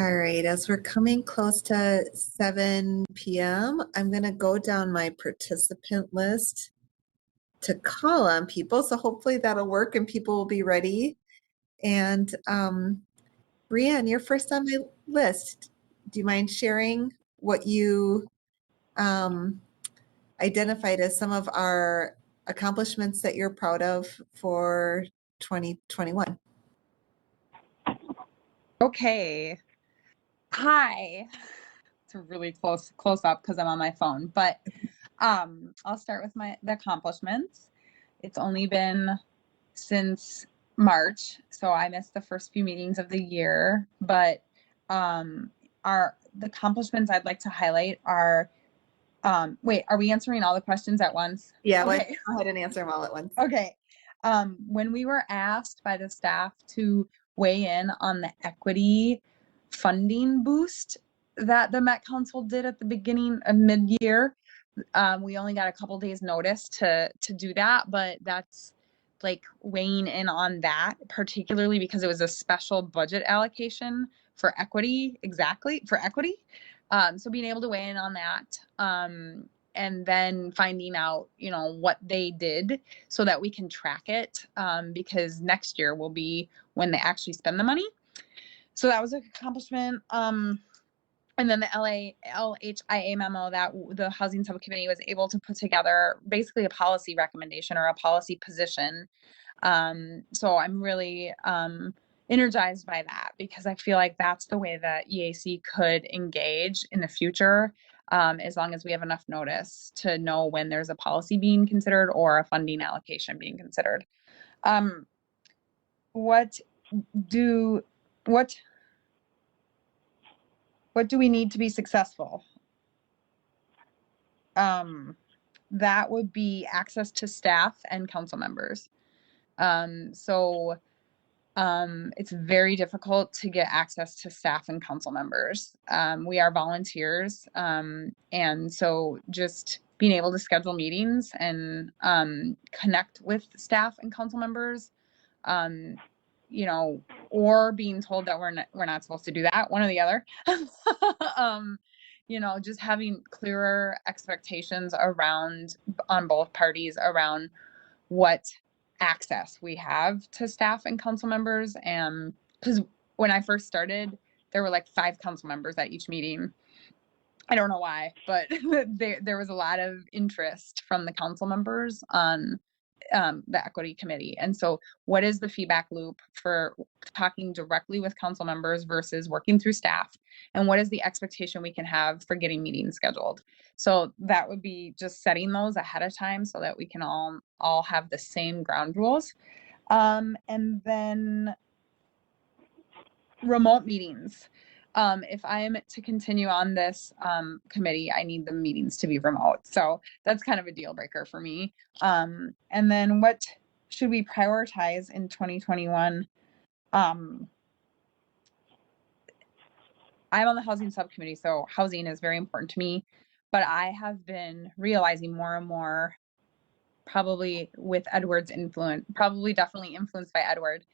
All right, as we're coming close to 7 p.m., I'm going to go down my participant list to call on people. So hopefully that'll work and people will be ready. And Brianne, you're first on my list. Do you mind sharing what you identified as some of our accomplishments that you're proud of for 2021? Okay. Hi. It's a really close up because I'm on my phone, but I'll start with the accomplishments. It's only been since March, so I missed the first few meetings of the year, but the accomplishments I'd like to highlight are wait, are we answering all the questions at once? Yeah, okay. let's go ahead and answer them all at once. Okay. When we were asked by the staff to weigh in on the equity funding boost that the Met Council did at the beginning of mid-year, we only got a couple days notice to do that, but that's like weighing in on that, particularly because it was a special budget allocation for equity, for equity. So being able to weigh in on that, and then finding out, what they did so that we can track it, because next year will be when they actually spend the money. So that was an accomplishment. And then the LHIA memo that the Housing Subcommittee was able to put together, basically a policy recommendation or a policy position. So I'm really energized by that because I feel like that's the way that EAC could engage in the future, as long as we have enough notice to know when there's a policy being considered or a funding allocation being considered. What do we need to be successful? That would be access to staff and council members. So it's very difficult to get access to staff and council members. We are volunteers, and so just being able to schedule meetings and connect with staff and council members, or being told that we're not supposed to do that, one or the other. Just having clearer expectations on both parties around what access we have to staff and council members. And because when I first started, there were like 5 council members at each meeting. I don't know why, but there was a lot of interest from the council members on the equity committee. And so what is the feedback loop for talking directly with council members versus working through staff? And what is the expectation we can have for getting meetings scheduled? So that would be just setting those ahead of time so that we can all have the same ground rules. And then remote meetings. If I'm to continue on this committee, I need the meetings to be remote. So that's kind of a deal breaker for me. And then what should we prioritize in 2021? I'm on the housing subcommittee, so housing is very important to me, but I have been realizing more and more, probably with Edward's influence, definitely influenced by Edward,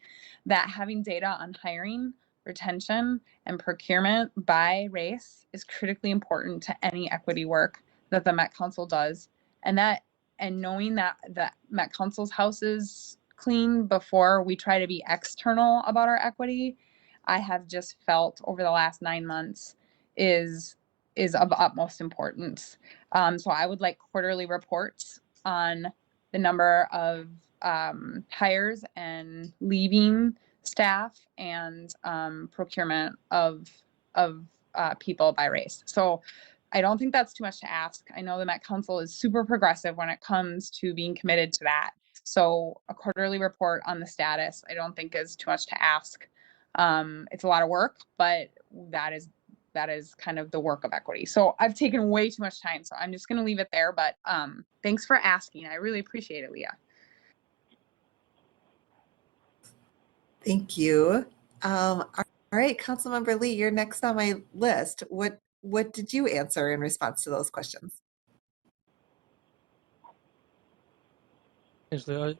that having data on hiring, retention, and procurement by race is critically important to any equity work that the Met Council does. And knowing that the Met Council's house is clean before we try to be external about our equity, I have just felt over the last 9 months is of utmost importance. So I would like quarterly reports on the number of hires and leaving staff and procurement of people by race. So I don't think that's too much to ask. I know the Met Council is super progressive when it comes to being committed to that. So a quarterly report on the status, I don't think is too much to ask. It's a lot of work, but that is kind of the work of equity. So I've taken way too much time, so I'm just going to leave it there. But thanks for asking. I really appreciate it, Leah. Thank you. All right, Councilmember Lee, you're next on my list. What did you answer in response to those questions? Actually,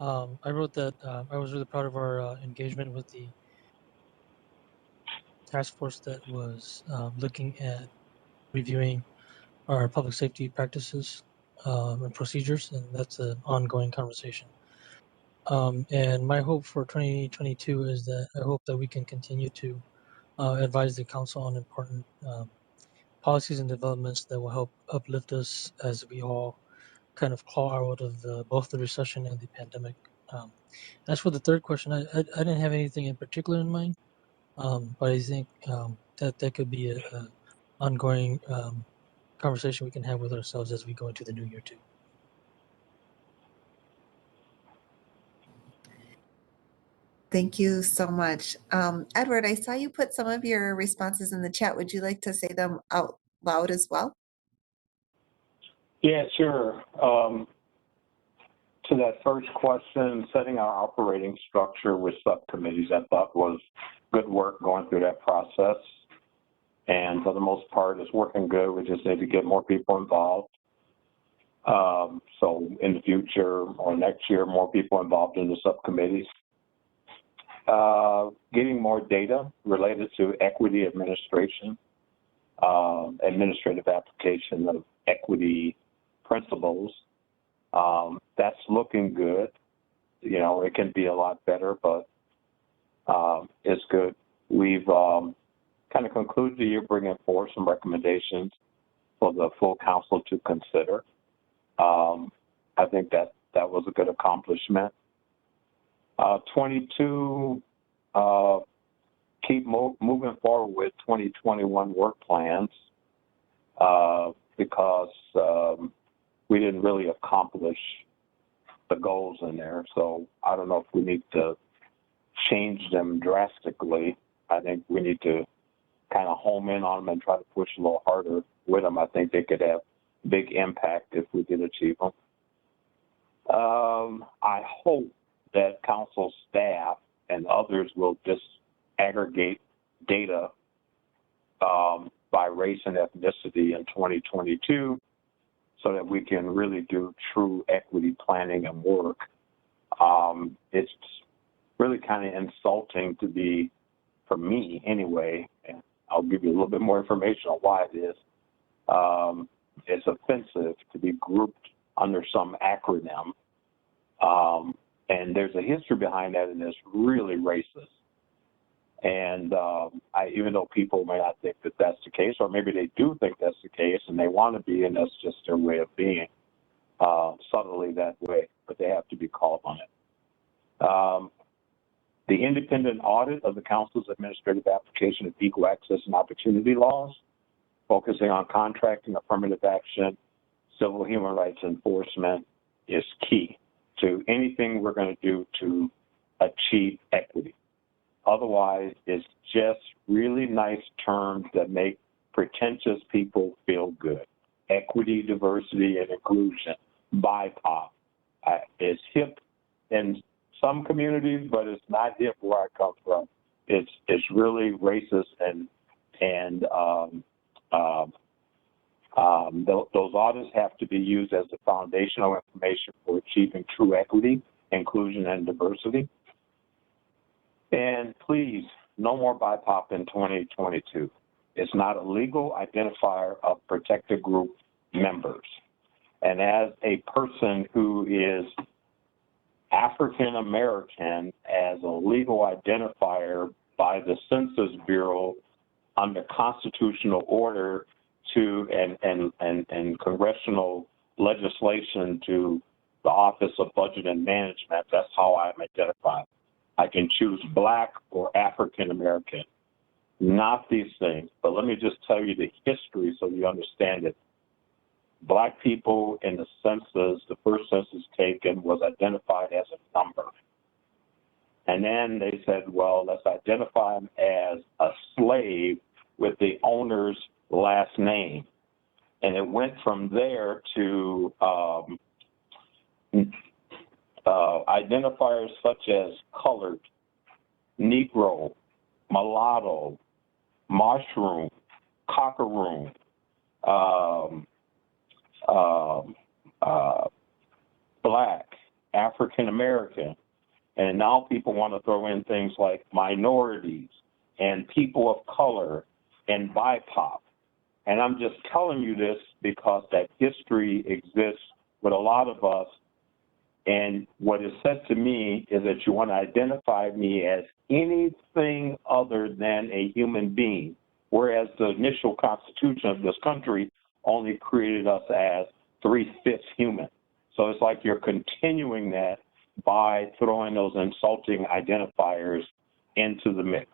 I wrote that I was really proud of our engagement with the task force that was looking at reviewing our public safety practices and procedures, and that's an ongoing conversation. And my hope for 2022 is that I hope that we can continue to advise the council on important policies and developments that will help uplift us as we all kind of claw out of both the recession and the pandemic. As for the third question, I didn't have anything in particular in mind, but I think that could be a ongoing conversation we can have with ourselves as we go into the new year too. Thank you so much. Edward, I saw you put some of your responses in the chat. Would you like to say them out loud as well? Yeah, sure. To that first question, setting our operating structure with subcommittees, I thought was good work going through that process. And for the most part, it's working good. We just need to get more people involved. So in the future or next year, more people involved in the subcommittees. Getting more data related to equity administration, administrative application of equity principles. That's looking good. You know, it can be a lot better, but it's good. We've kind of concluded the year bringing forward some recommendations for the full council to consider. I think that was a good accomplishment. 22, keep moving forward with 2021 work plans because we didn't really accomplish the goals in there. So I don't know if we need to change them drastically. I think we need to kind of home in on them and try to push a little harder with them. I think they could have big impact if we did achieve them. I hope that council staff and others will just aggregate data by race and ethnicity in 2022 so that we can really do true equity planning and work. It's really kind of insulting to be, for me anyway, and I'll give you a little bit more information on why it is. It's offensive to be grouped under some acronym. And there's a history behind that, and it's really racist. And even though people may not think that that's the case, or maybe they do think that's the case, and they want to be, and that's just their way of being, subtly that way, but they have to be called on it. The independent audit of the council's administrative application of equal access and opportunity laws, focusing on contracting, affirmative action, civil human rights enforcement is key to anything we're going to do to achieve equity. Otherwise, it's just really nice terms that make pretentious people feel good. Equity, diversity, and inclusion, BIPOP. It's hip in some communities, but it's not hip where I come from. It's really racist, and those audits have to be used as the foundational information for achieving true equity, inclusion, and diversity. And please, no more BIPOP in 2022. It's not a legal identifier of protected group members. And as a person who is African American, as a legal identifier by the Census Bureau under constitutional order to and congressional legislation to the Office of Budget and Management, that's how I'm identified. I can choose Black or African American, not these things. But let me just tell you the history so you understand it. Black people in the census, the first census taken, was identified as a number. And then they said, well, let's identify them as a slave with the owner's last name. And it went from there to identifiers such as colored, Negro, mulatto, mushroom, cockaroon, Black, African American, and now people want to throw in things like minorities, and people of color and BIPOP. And I'm just telling you this because that history exists with a lot of us. And what is said to me is that you want to identify me as anything other than a human being, whereas the initial constitution of this country only created us as 3/5 human. So it's like you're continuing that by throwing those insulting identifiers into the mix.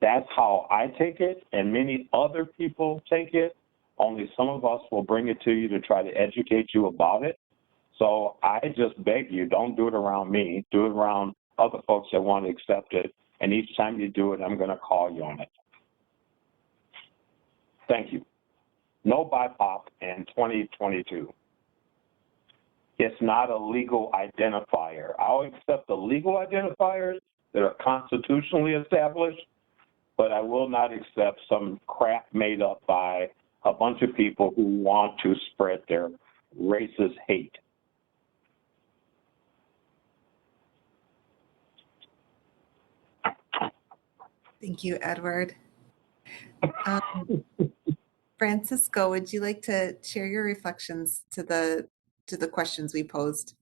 That's how I take it, and many other people take it. Only some of us will bring it to you to try to educate you about it. So I just beg you, don't do it around me. Do it around other folks that want to accept it. And each time you do it, I'm going to call you on it. Thank you. No BIPOP in 2022. It's not a legal identifier. I'll accept the legal identifiers that are constitutionally established, but I will not accept some crap made up by a bunch of people who want to spread their racist hate. Thank you, Edward. Francisco, would you like to share your reflections to the questions we posed?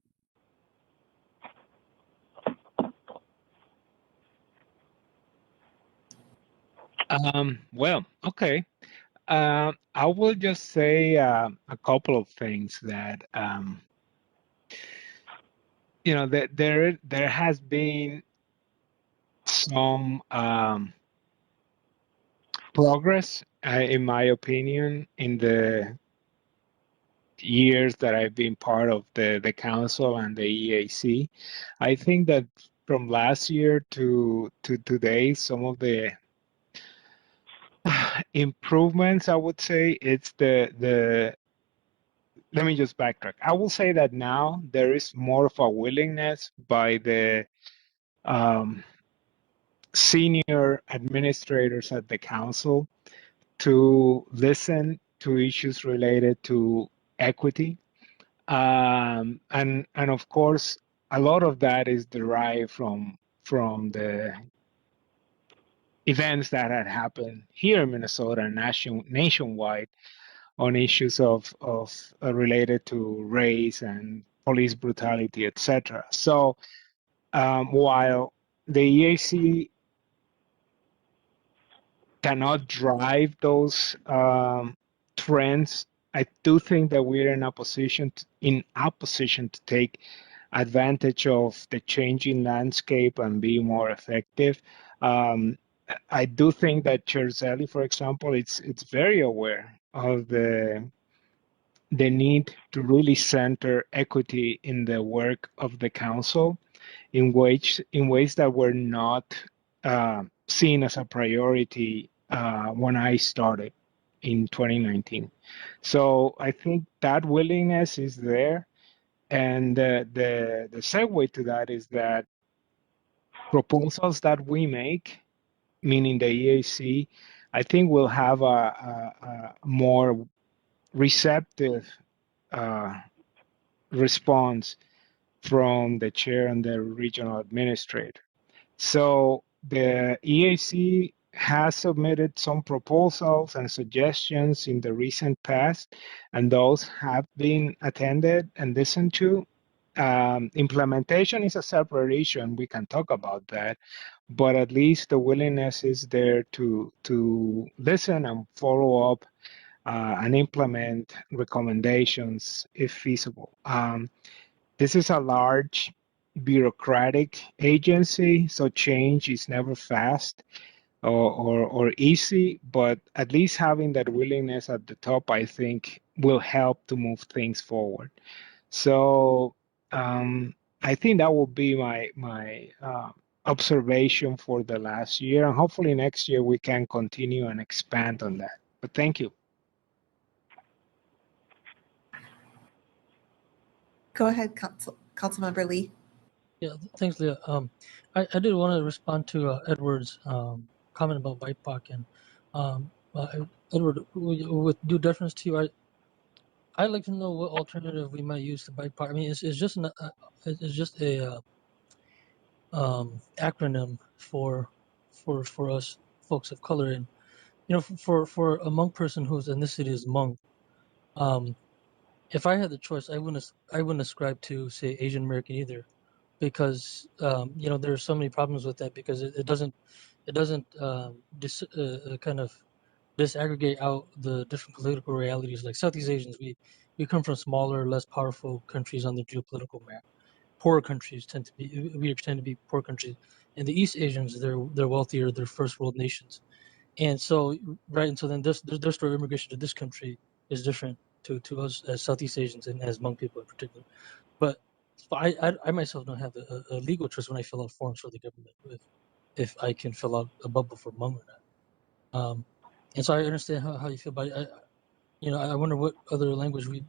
Well, okay. I will just say a couple of things that that there has been some progress, in my opinion, in the years that I've been part of the council and the EAC. I think that from last year to today, some of the improvements, I would say, it's the let me just backtrack. I will say that now there is more of a willingness by the senior administrators at the council to listen to issues related to equity. And of course, a lot of that is derived from the events that had happened here in Minnesota and nationwide on issues of related to race and police brutality, etc. So while the EAC cannot drive those trends, I do think that we're in a position to take advantage of the changing landscape and be more effective. I do think that Chair Zeli, for example, it's very aware of the need to really center equity in the work of the council in ways that were not seen as a priority when I started in 2019. So I think that willingness is there. And the segue to that is that proposals that we make, meaning the EAC, I think will have a more receptive response from the chair and the regional administrator. So the EAC has submitted some proposals and suggestions in the recent past, and those have been attended and listened to. Implementation is a separate issue, and we can talk about that. But at least the willingness is there to listen and follow up and implement recommendations if feasible. This is a large bureaucratic agency, so change is never fast or easy, but at least having that willingness at the top, I think, will help to move things forward. So I think that will be my observation for the last year, and hopefully next year we can continue and expand on that. But thank you. Go ahead, Councilmember Lee. Yeah, thanks, Leah. I did want to respond to Edward's comment about BIPOC, and Edward, with due deference to you, I'd like to know what alternative we might use to BIPOC. I mean, it's just a acronym for for us folks of color. And for a Hmong person whose ethnicity is Hmong, if I had the choice, I wouldn't ascribe to, say, Asian American either, because there are so many problems with that, because it doesn't kind of disaggregate out the different political realities. Like Southeast Asians, we come from smaller, less powerful countries on the geopolitical map. Poorer countries tend to be poor countries, and the East Asians, they're wealthier, they're first world nations, and so then their story of immigration to this country is different to us as Southeast Asians and as Hmong people in particular. But I myself don't have a legal choice when I fill out forms for the government if I can fill out a bubble for Hmong or not. And so I understand how you feel, but I wonder what other language we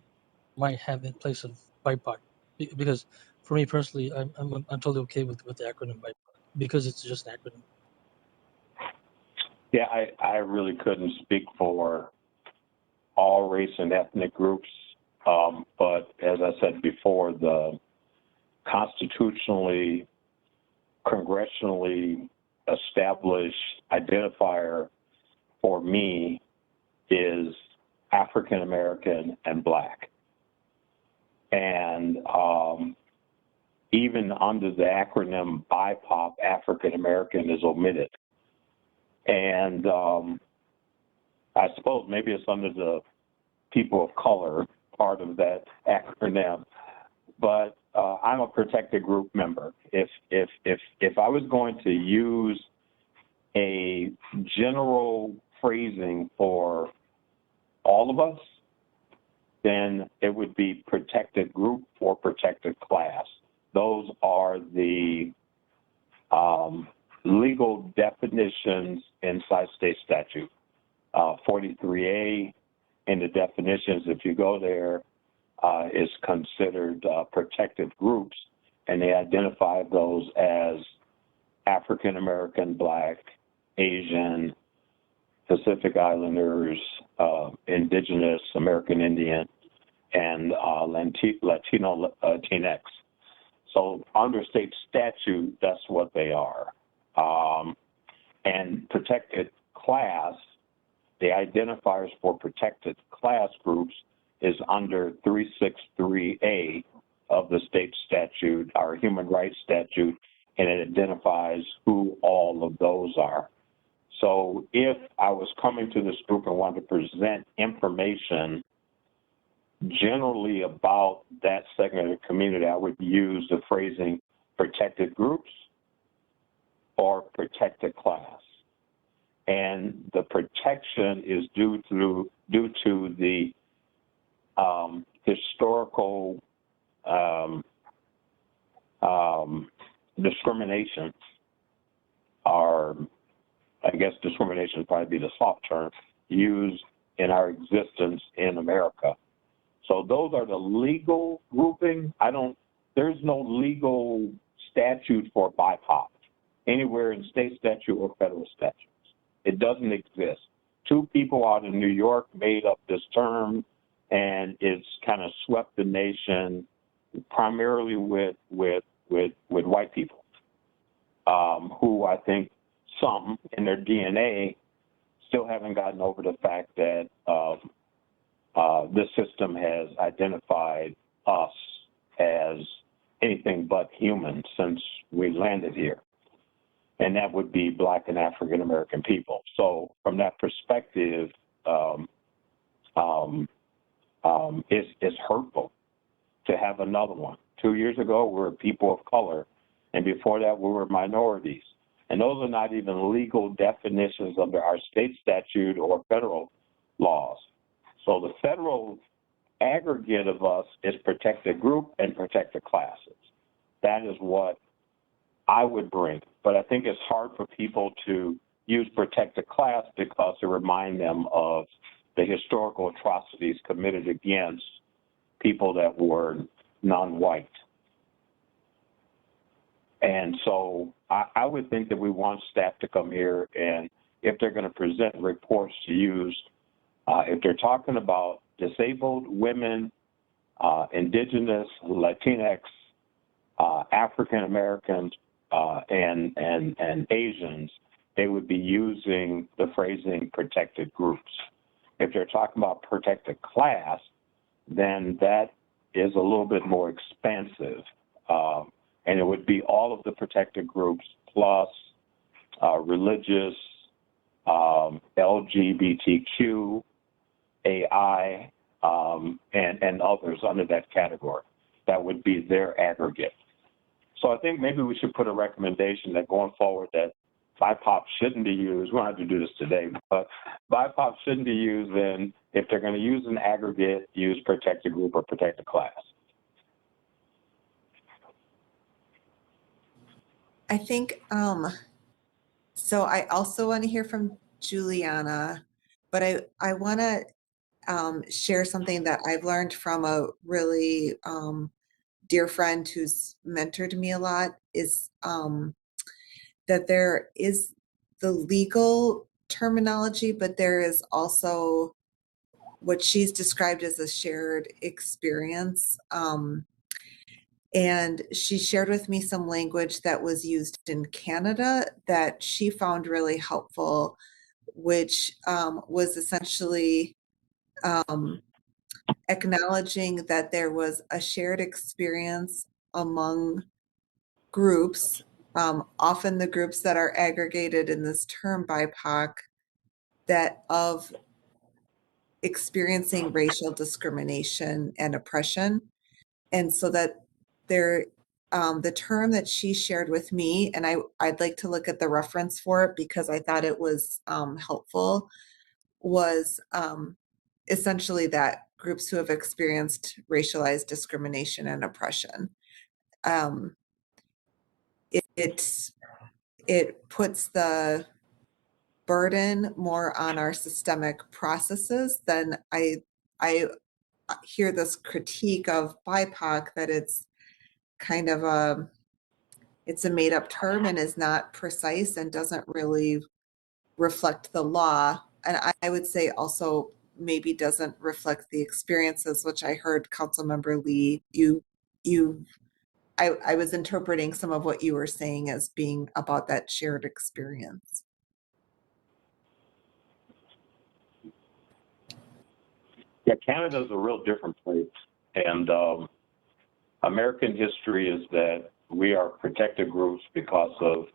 might have in place of BIPOC, because for me personally, I'm totally okay with the acronym BIPOC because it's just an acronym. Yeah, I really couldn't speak for all race and ethnic groups, but as I said before, the constitutionally, congressionally established identifier for me is African American and Black. And even under the acronym BIPOP, African American is omitted. And I suppose maybe it's under the people of color part of that acronym, but I'm a protected group member. If I was going to use a general phrasing for all of us, then it would be protected group or protected class. Those are the legal definitions inside state statute. 43A in the definitions, if you go there, is considered protected groups, and they identify those as African American, Black, Asian, Pacific Islanders, Indigenous, American Indian, and Latino, Latinx. So under state statute, that's what they are. And protected class, the identifiers for protected class groups is under 363A of the state statute, our human rights statute, and it identifies who all of those are. So if I was coming to this group and wanted to present information generally about that segment of the community, I would use the phrasing protected groups or protected class. And the protection is due to the historical discrimination, or I guess discrimination would probably be the soft term, used in our existence in America. So those are the legal grouping. There's no legal statute for BIPOP anywhere in state statute or federal statutes. It doesn't exist. Two people out in New York made up this term, and it's kind of swept the nation primarily with white people, who I think some in their DNA still haven't gotten over the fact that this system has identified us as anything but human since we landed here. And that would be Black and African American people. So from that perspective, it's hurtful to have another one. 2 years ago, we were people of color, and before that, we were minorities. And those are not even legal definitions under our state statute or federal laws. So the federal aggregate of us is protected group and protected classes. That is what I would bring. But I think it's hard for people to use protected class because it reminds them of the historical atrocities committed against people that were non-white. And so I would think that we want staff to come here, and if they're going to present reports to use, if they're talking about disabled women, Indigenous, Latinx, African Americans, and Asians, they would be using the phrasing protected groups. If they're talking about protected class, then that is a little bit more expansive. And it would be all of the protected groups plus religious, LGBTQ, AI, and others under that category. That would be their aggregate. So I think maybe we should put a recommendation that going forward that BIPOP shouldn't be used. We don't have to do this today, but BIPOP shouldn't be used. Then if they're going to use an aggregate, use protected group or protected class. I think, so I also want to hear from Juliana, but I want to share something that I've learned from a really dear friend who's mentored me a lot, is that there is the legal terminology, but there is also what she's described as a shared experience. And she shared with me some language that was used in Canada that she found really helpful, which was essentially acknowledging that there was a shared experience among groups, often the groups that are aggregated in this term BIPOC, that of experiencing racial discrimination and oppression. And so that there, the term that she shared with me, and I'd like to look at the reference for it because I thought it was helpful, was essentially that groups who have experienced racialized discrimination and oppression. It puts the burden more on our systemic processes than I hear this critique of BIPOC that it's kind of it's a made up term and is not precise and doesn't really reflect the law. And I would say also maybe doesn't reflect the experiences, which I heard Councilmember Lee, I was interpreting some of what you were saying as being about that shared experience. Yeah, Canada's a real different place. And American history is that we are protected groups because of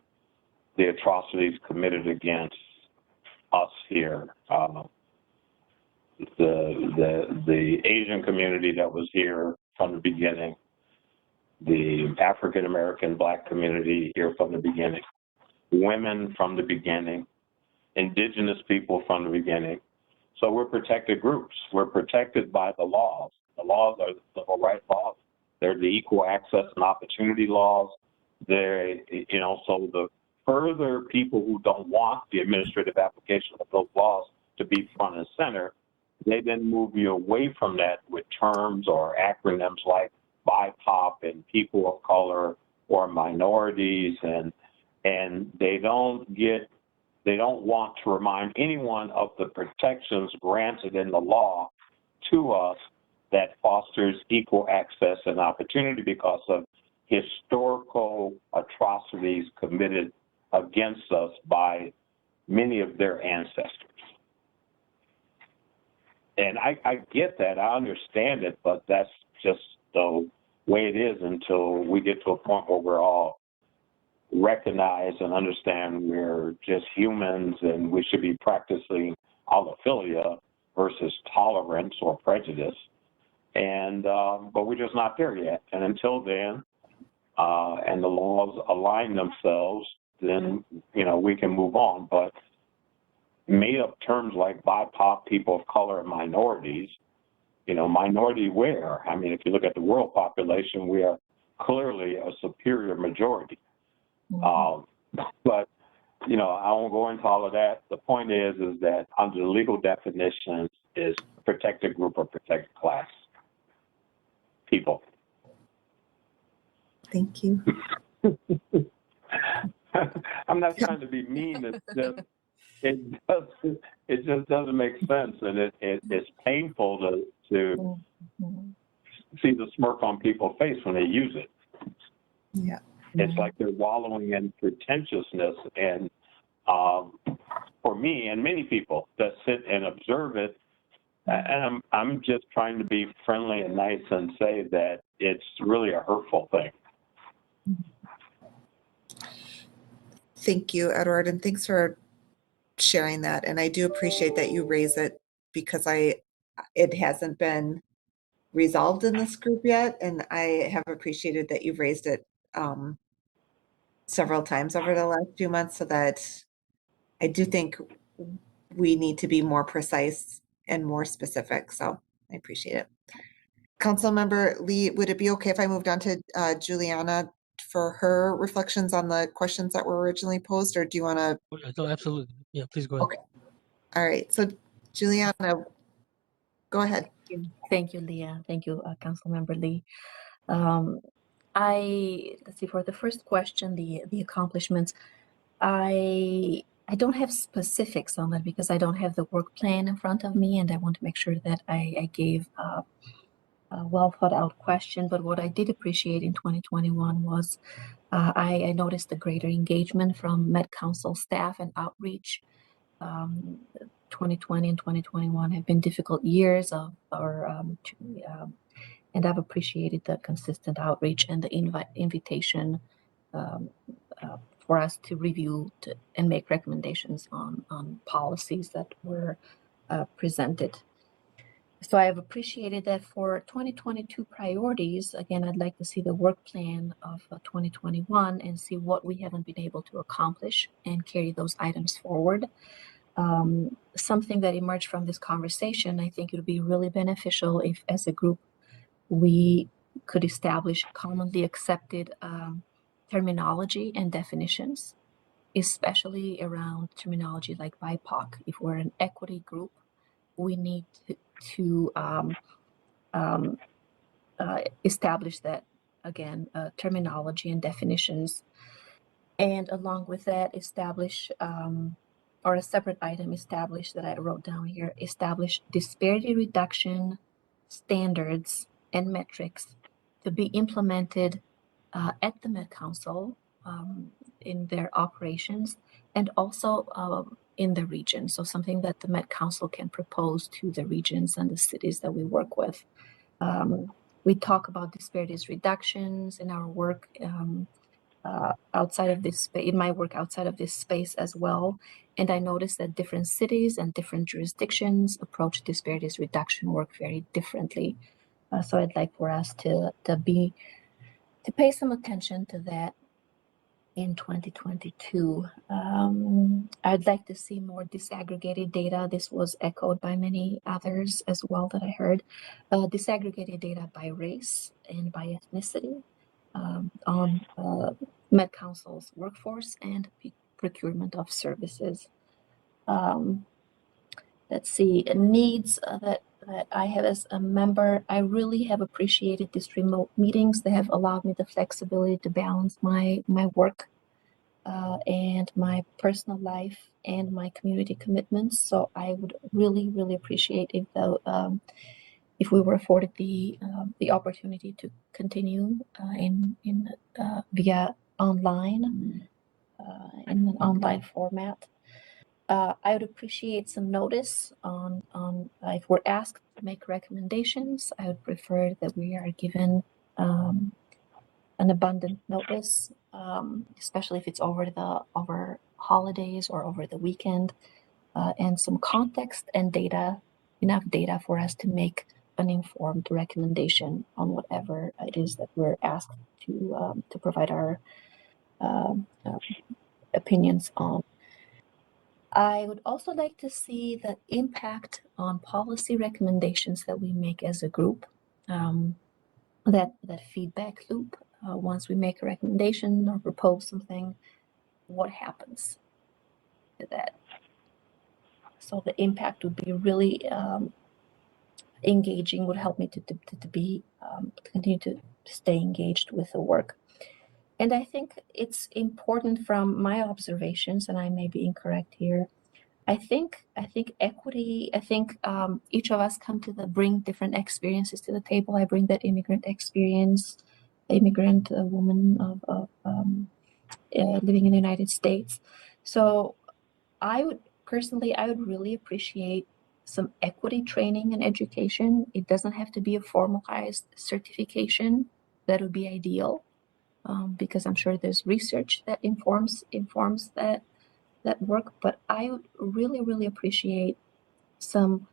the atrocities committed against us here. The Asian community that was here from the beginning, the African American Black community here from the beginning, women from the beginning, indigenous people from the beginning. So we're protected groups. We're protected by the laws. The laws are the civil rights laws. They're the equal access and opportunity laws. They're, so the further people who don't want the administrative application of those laws to be front and center, they then move you away from that with terms or acronyms like BIPOP and people of color or minorities, and they don't want to remind anyone of the protections granted in the law to us that fosters equal access and opportunity because of historical atrocities committed against us by many of their ancestors. And I get that, I understand it, but that's just the way it is until we get to a point where we're all recognize and understand we're just humans and we should be practicing allophilia versus tolerance or prejudice. And but we're just not there yet. And until then, and the laws align themselves, then we can move on. But made up terms like BIPOC, people of color, and minorities, minority where? I mean, if you look at the world population, we are clearly a superior majority. But I won't go into all of that. The point is that under the legal definition is protected group or protected class people. Thank you. I'm not trying to be mean. It just doesn't make sense, and it's painful to see the smirk on people's face when they use it. Yeah. It's like they're wallowing in pretentiousness, and for me and many people that sit and observe it. And I'm just trying to be friendly and nice and say that it's really a hurtful thing. Thank you, Edward, and thanks for sharing that. And I do appreciate that you raise it because it hasn't been resolved in this group yet, and I have appreciated that you've raised it several times over the last few months, so that I do think we need to be more precise and more specific. So I appreciate it. Councilmember Lee, would it be okay if I moved on to Juliana for her reflections on the questions that were originally posed, or do you want to? Oh, absolutely. Yeah, please go ahead. Okay. All right. So Juliana, go ahead. Thank you, Leah. Thank you, Councilmember Lee. Let's see, for the first question, the accomplishments, I don't have specifics on that because I don't have the work plan in front of me, and I want to make sure that I gave a well thought out question. But what I did appreciate in 2021 was I noticed the greater engagement from Met Council staff and outreach. 2020 and 2021 have been difficult years and I've appreciated the consistent outreach and the invitation for us to review and make recommendations on policies that were presented. So I have appreciated that. For 2022 priorities, again, I'd like to see the work plan of 2021 and see what we haven't been able to accomplish and carry those items forward. Something that emerged from this conversation, I think it would be really beneficial if, as a group, we could establish commonly accepted terminology and definitions, especially around terminology like BIPOC. If we're an equity group, we need to establish that, again, terminology and definitions. And along with that, establish, or a separate item established that I wrote down here, establish disparity reduction standards and metrics to be implemented at the Met Council in their operations and also in the region. So something that the Met Council can propose to the regions and the cities that we work with. We talk about disparities reductions in our work outside of this space, in my work outside of this space as well. And I noticed that different cities and different jurisdictions approach disparities reduction work very differently. So I'd like for us to pay some attention to that in 2022. I'd like to see more disaggregated data. This was echoed by many others as well that I heard. Disaggregated data by race and by ethnicity on Met Council's workforce and procurement of services. Let's see, needs that I have as a member. I really have appreciated these remote meetings. They have allowed me the flexibility to balance my work and my personal life and my community commitments. So I would really, really appreciate if we were afforded the opportunity to continue via online in an online format. I would appreciate some notice on if we're asked to make recommendations. I would prefer that we are given an abundant notice, especially if it's over holidays or over the weekend, and some context and data, enough data for us to make an informed recommendation on whatever it is that we're asked to provide our opinions on. I would also like to see the impact on policy recommendations that we make as a group, that feedback loop. Once we make a recommendation or propose something, what happens to that? So the impact would be really engaging, would help me to continue to stay engaged with the work. And I think it's important from my observations, and I may be incorrect here. I think equity. I think each of us bring different experiences to the table. I bring that immigrant experience, woman of living in the United States. So I would personally, I would really appreciate some equity training and education. It doesn't have to be a formalized certification. That would be ideal, because I'm sure there's research that informs that work. But I would really appreciate some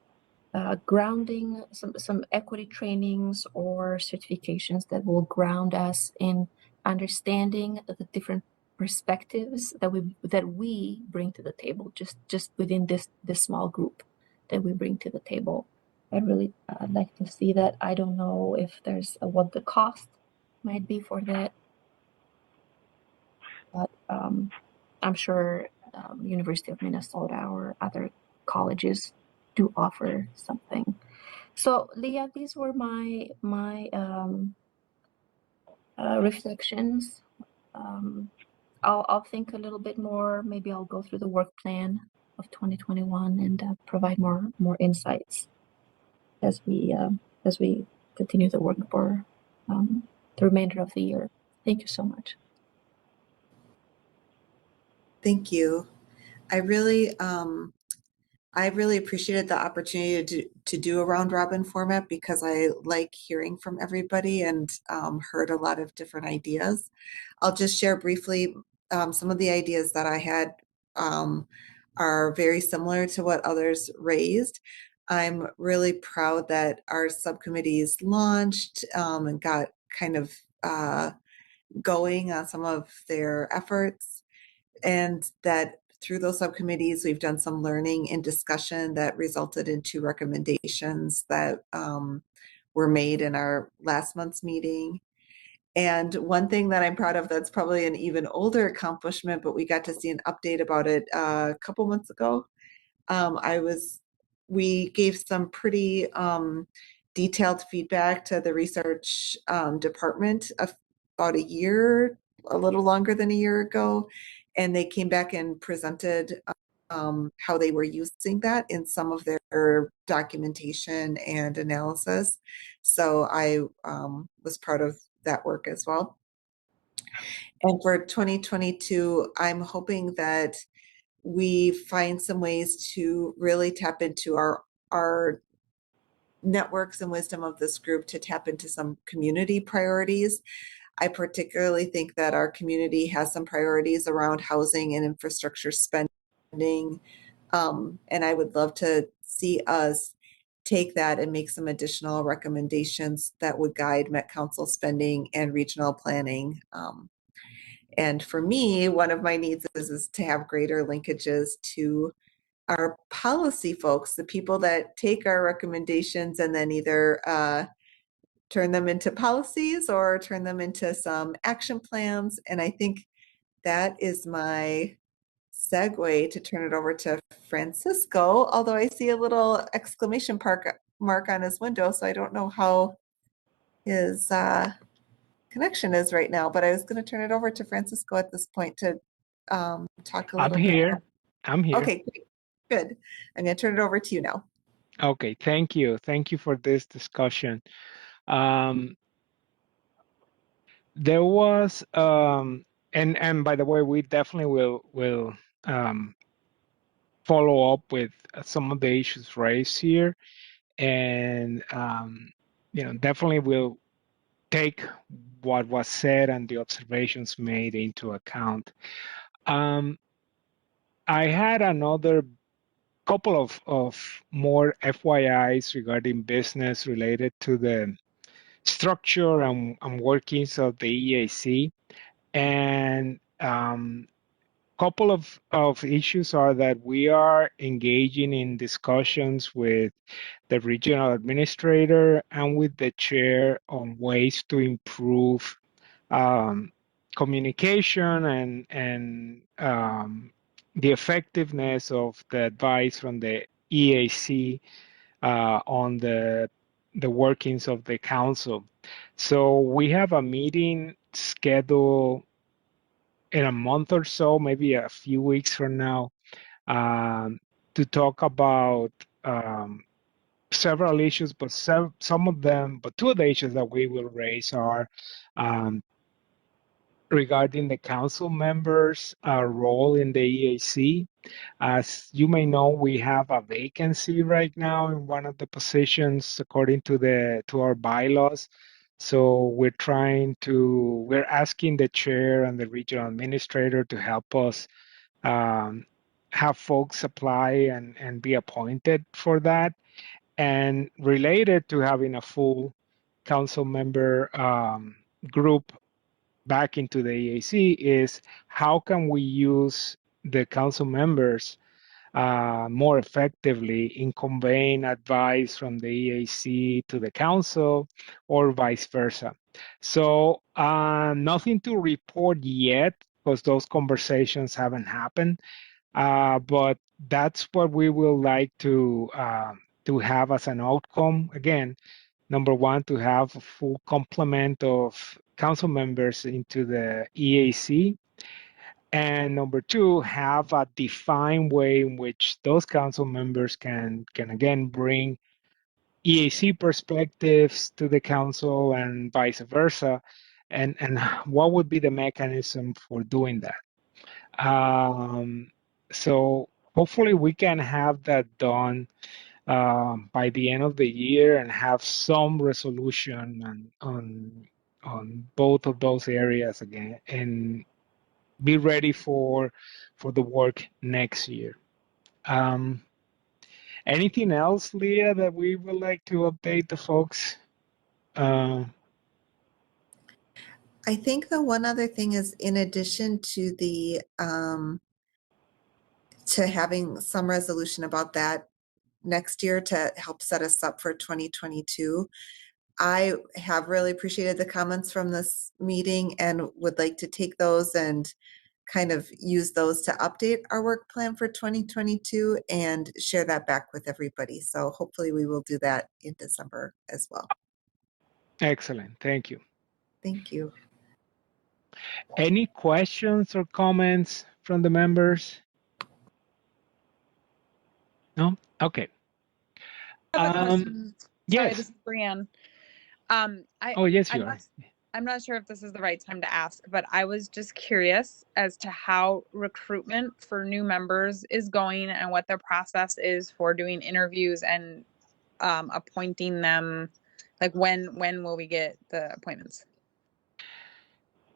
grounding, some equity trainings or certifications that will ground us in understanding the different perspectives that we bring to the table, just within this small group that we bring to the table. I'd really like to see that. I don't know if there's what the cost might be for that, but I'm sure University of Minnesota or other colleges do offer something. So Leah, these were my reflections. I'll think a little bit more. Maybe I'll go through the work plan of 2021 and provide more insights as we continue the work for the remainder of the year. Thank you so much. Thank you. I really appreciated the opportunity to do a round robin format because I like hearing from everybody and heard a lot of different ideas. I'll just share briefly some of the ideas that I had are very similar to what others raised. I'm really proud that our subcommittees launched and got kind of going on some of their efforts, and that through those subcommittees, we've done some learning and discussion that resulted in 2 recommendations that were made in our last month's meeting. And one thing that I'm proud of that's probably an even older accomplishment, but we got to see an update about it a couple months ago. We gave some pretty detailed feedback to the research department about a little longer than a year ago. And they came back and presented how they were using that in some of their documentation and analysis. So I was proud of that work as well. And for 2022, I'm hoping that we find some ways to really tap into our networks and wisdom of this group to tap into some community priorities. I particularly think that our community has some priorities around housing and infrastructure spending. And I would love to see us take that and make some additional recommendations that would guide Met Council spending and regional planning. And for me, one of my needs is to have greater linkages to our policy folks, the people that take our recommendations and then either turn them into policies or turn them into some action plans. And I think that is my segue to turn it over to Francisco, although I see a little exclamation mark on his window, so I don't know how his connection is right now, but I was going to turn it over to Francisco at this point to talk a little bit. I'm here. Okay, great. Good. I'm going to turn it over to you now. Okay, thank you. Thank you for this discussion. There was, and by the way, we definitely will follow up with some of the issues raised here, and definitely will take what was said and the observations made into account. I had another couple of more FYIs regarding business related to the structure and workings of the EAC. And couple of issues are that we are engaging in discussions with the regional administrator and with the chair on ways to improve communication and the effectiveness of the advice from the EAC on the workings of the council. So we have a meeting scheduled in a month or so, maybe a few weeks from now, to talk about several issues, but two of the issues that we will raise are regarding the council members' role in the EAC. As you may know, we have a vacancy right now in one of the positions according to our bylaws. So we're asking the chair and the regional administrator to help us have folks apply and be appointed for that. And related to having a full council member group back into the EAC is how can we use the council members more effectively in conveying advice from the EAC to the council or vice versa. So nothing to report yet because those conversations haven't happened, but that's what we will like to have as an outcome. Again, number one, to have a full complement of council members into the EAC. And number two, have a defined way in which those council members can again bring EAC perspectives to the council and vice versa. And what would be the mechanism for doing that? So hopefully we can have that done by the end of the year and have some resolution on both of those areas again and be ready for the work next year. Anything else, Leah, that we would like to update the folks? I think the one other thing is, in addition to the to having some resolution about that next year to help set us up for 2022, I have really appreciated the comments from this meeting and would like to take those and kind of use those to update our work plan for 2022 and share that back with everybody. So hopefully we will do that in December as well. Excellent. Thank you. Thank you. Any questions or comments from the members? No? Okay. I have a question. Sorry, Yes. this is Brianne. Oh, yes, you are. I'm not sure if this is the right time to ask, but I was just curious as to how recruitment for new members is going and what the process is for doing interviews and appointing them. Like when will we get the appointments?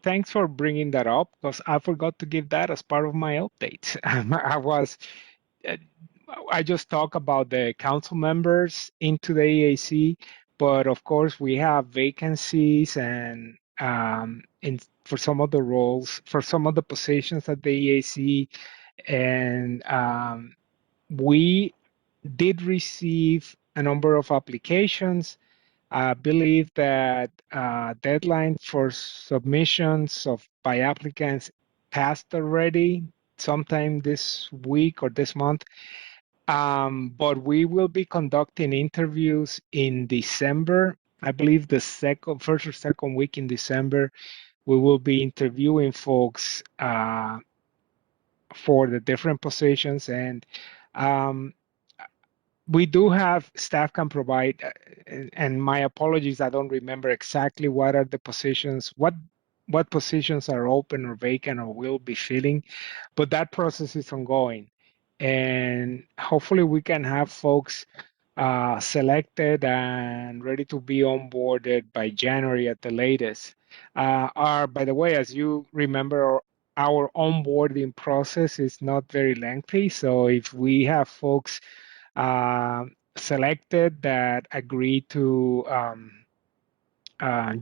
Thanks for bringing that up because I forgot to give that as part of my update. I just talked about the council members into the EAC, but of course we have vacancies and for some of the roles, for some of the positions at the EAC, and we did receive a number of applications. I believe that deadline for submissions by applicants passed already sometime this week or this month. But we will be conducting interviews in December. I believe the first or second week in December, we will be interviewing folks for the different positions. And we do have staff can provide, and my apologies, I don't remember exactly what are the positions, what positions are open or vacant or will be filling, but that process is ongoing. And hopefully we can have folks selected and ready to be onboarded by January at the latest. By the way, as you remember, our onboarding process is not very lengthy. So if we have folks selected that agree to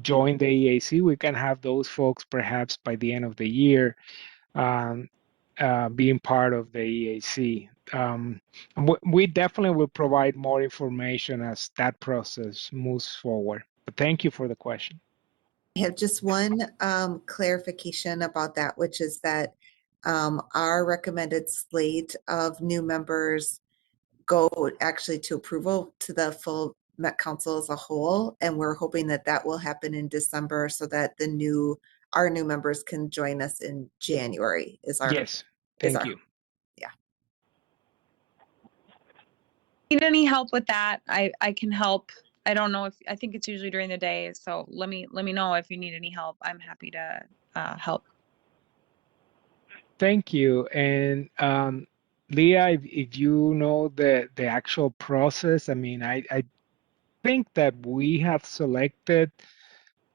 join the EAC, we can have those folks perhaps by the end of the year being part of the EAC. We definitely will provide more information as that process moves forward. But thank you for the question. I have just one clarification about that, which is that our recommended slate of new members go actually to approval to the full Met Council as a whole, and we're hoping that that will happen in December so that our new members can join us in January. Yes, thank you. Yeah. Need any help with that? I can help. I don't know I think it's usually during the day, so let me know if you need any help. I'm happy to help. Thank you. And Leah, if you know the actual process, I mean, I think that we have selected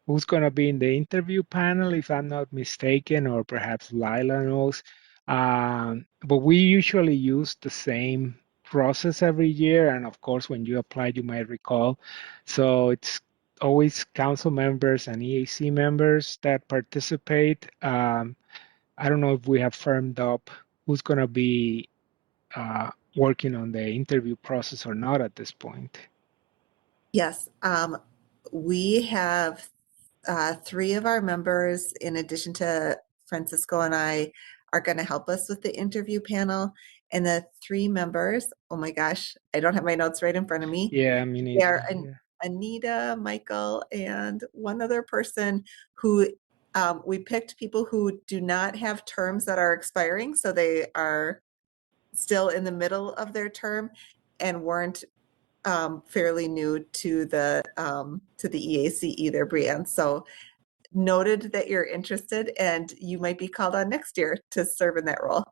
who's going to be in the interview panel, if I'm not mistaken, or perhaps Lila knows. But we usually use the same process every year. And of course, when you apply, you might recall. So it's always council members and EAC members that participate. I don't know if we have firmed up who's going to be working on the interview process or not at this point. Yes, we have 3 of our members, in addition to Francisco and I, are going to help us with the interview panel. And the 3 members, oh my gosh, I don't have my notes right in front of me. Yeah, me They neither. are Anita, Michael, and one other person who we picked people who do not have terms that are expiring. So they are still in the middle of their term and weren't fairly new to the EAC either, Brianne. So noted that you're interested and you might be called on next year to serve in that role.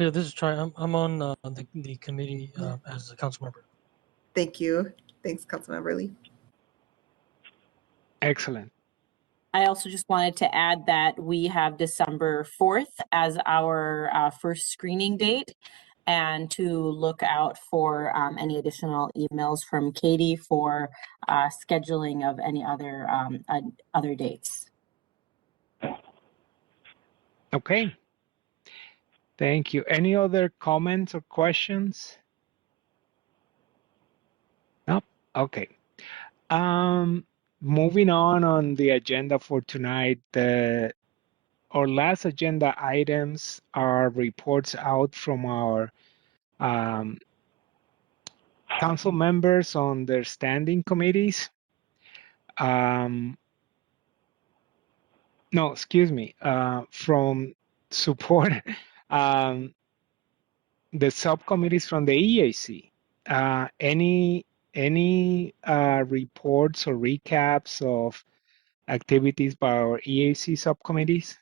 Yeah, this is Troy. I'm on the committee as a council member. Thank you. Thanks, Councilmember Lee. Excellent. I also just wanted to add that we have December 4th as our first screening date, and to look out for any additional emails from Katie for scheduling of any other dates. Okay. Thank you. Any other comments or questions? Nope. Okay. Moving on the agenda for tonight, our last agenda items are reports out from our council members on their standing committees. No, excuse me, from support the subcommittees from the EAC. Any reports or recaps of activities by our EAC subcommittees?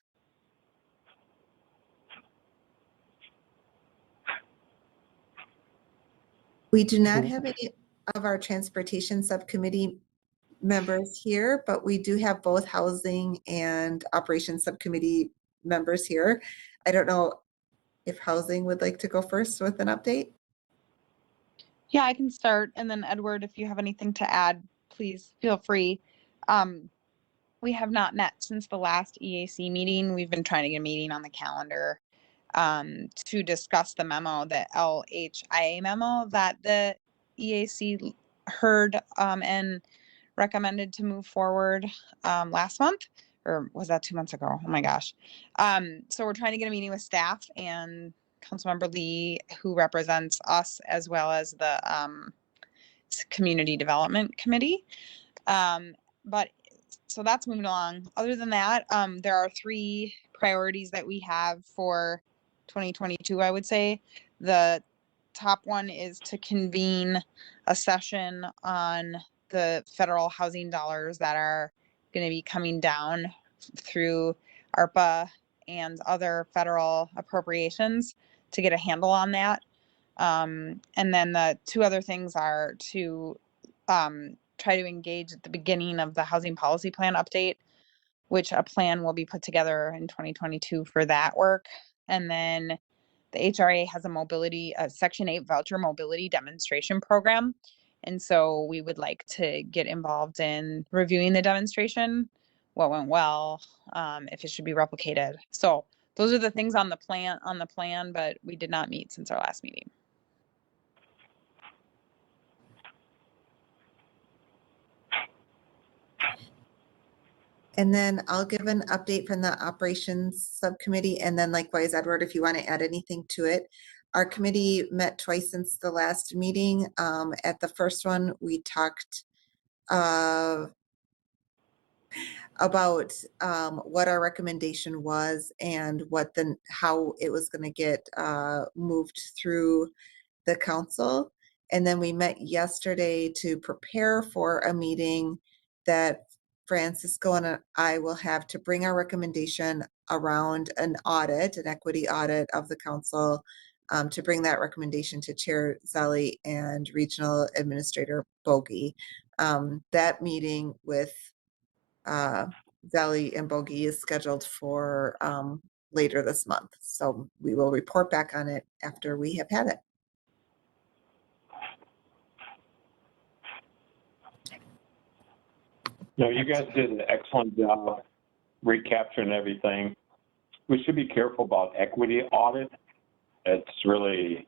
We do not have any of our transportation subcommittee members here, but we do have both housing and operations subcommittee members here. I don't know if housing would like to go first with an update. Yeah, I can start. And then Edward, if you have anything to add, please feel free. We have not met since the last EAC meeting. We've been trying to get a meeting on the calendar to discuss the memo, the LHIA memo that the EAC heard and recommended to move forward last month, or was that 2 months ago? Oh my gosh. So we're trying to get a meeting with staff and Councilmember Lee, who represents us, as well as the Community Development Committee. But so that's moving along. Other than that, there are 3 priorities that we have for 2022, I would say. The top one is to convene a session on the federal housing dollars that are going to be coming down through ARPA and other federal appropriations, to get a handle on that. And then the 2 other things are to try to engage at the beginning of the housing policy plan update, which a plan will be put together in 2022 for that work. And then the HRA has a Section 8 voucher mobility demonstration program. And so we would like to get involved in reviewing the demonstration, what went well, if it should be replicated. So those are the things on the plan, but we did not meet since our last meeting. And then I'll give an update from the operations subcommittee, and then likewise, Edward, if you want to add anything to it. Our committee met twice since the last meeting. At the first one, we talked about what our recommendation was and how it was going to get moved through the council. And then we met yesterday to prepare for a meeting that Francisco and I will have to bring our recommendation around an audit, an equity audit of the council, to bring that recommendation to Chair Zelli and Regional Administrator Bogie. That meeting with Zelli and Bogie is scheduled for later this month. So we will report back on it after we have had it. No, you guys did an excellent job recapturing everything. We should be careful about equity audit. It's really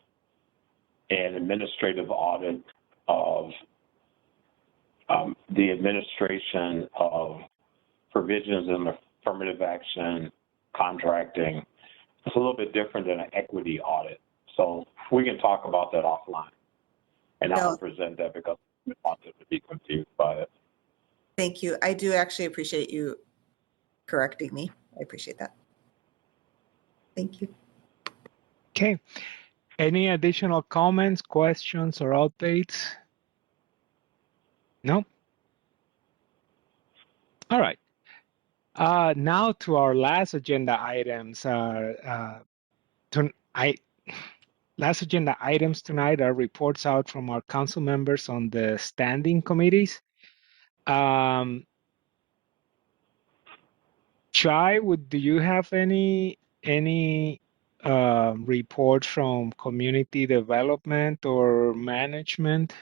an administrative audit of the administration of provisions in affirmative action, contracting. It's a little bit different than an equity audit. So we can talk about that offline. And I'll present that because I want them to be confused by it. Thank you. I do actually appreciate you correcting me. I appreciate that. Thank you. Okay. Any additional comments, questions, or updates? No? All right. Now to our last agenda items. Last agenda items tonight are reports out from our council members on the standing committees. Chai, do you have any report from community development or management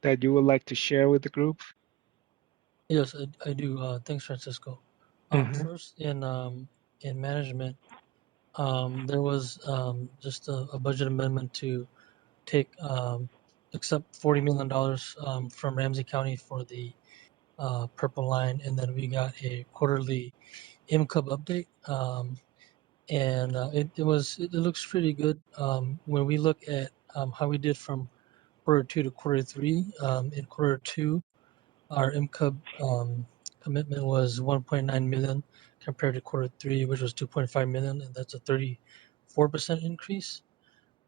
that you would like to share with the group? Yes, I do. Thanks, Francisco. First, in management, there was just a budget amendment to take accept $40 million from Ramsey County for the Purple Line, and then we got a quarterly MCUB update, and it looks pretty good. When we look at how we did from quarter 2 to quarter 3, in quarter 2, our MCUB commitment was 1.9 million compared to quarter 3, which was 2.5 million, and that's a 34% increase.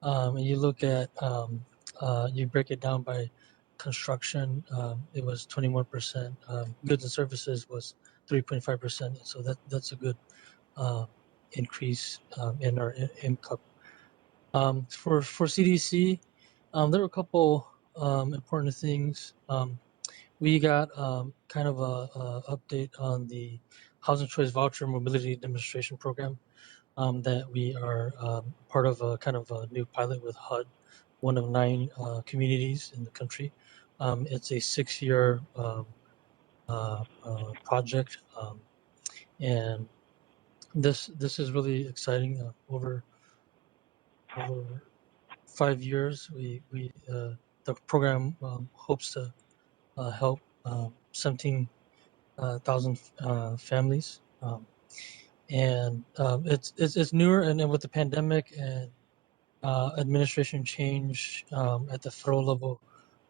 And you look at you break it down by construction, it was 21%. Goods and services was 3.5%. So that's a good increase in our MCUB. For CDC, there were a couple important things. We got kind of a update on the Housing Choice Voucher Mobility Demonstration Program that we are part of a kind of a new pilot with HUD, one of 9 communities in the country. It's a 6-year project, and this is really exciting. Over 5 years, the program hopes to help 17,000 families, and it's newer, and then with the pandemic and administration change at the federal level,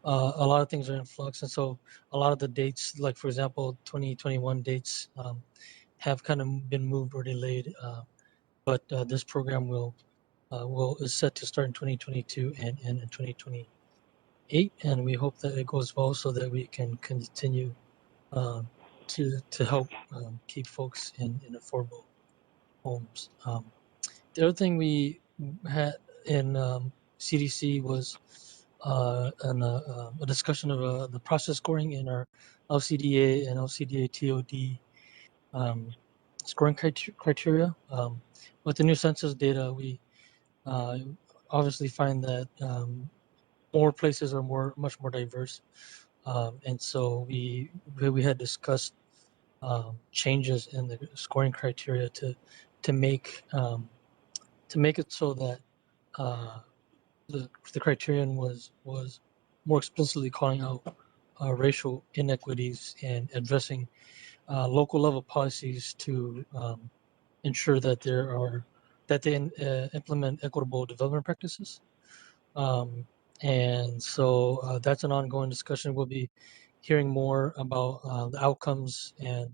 a lot of things are in flux, and so a lot of the dates, like for example 2021 dates, have kind of been moved or delayed, but this program is set to start in 2022 and in 2028, and we hope that it goes well so that we can continue to help keep folks in affordable homes. The other thing we had in CDC was a discussion of the process scoring in our LCDA and LCDA TOD scoring criteria. With the new census data, we obviously find that more places are much more diverse, and so we had discussed changes in the scoring criteria to make it so that the criterion was more explicitly calling out racial inequities and addressing local level policies to ensure that they implement equitable development practices. And so that's an ongoing discussion. We'll be hearing more about the outcomes and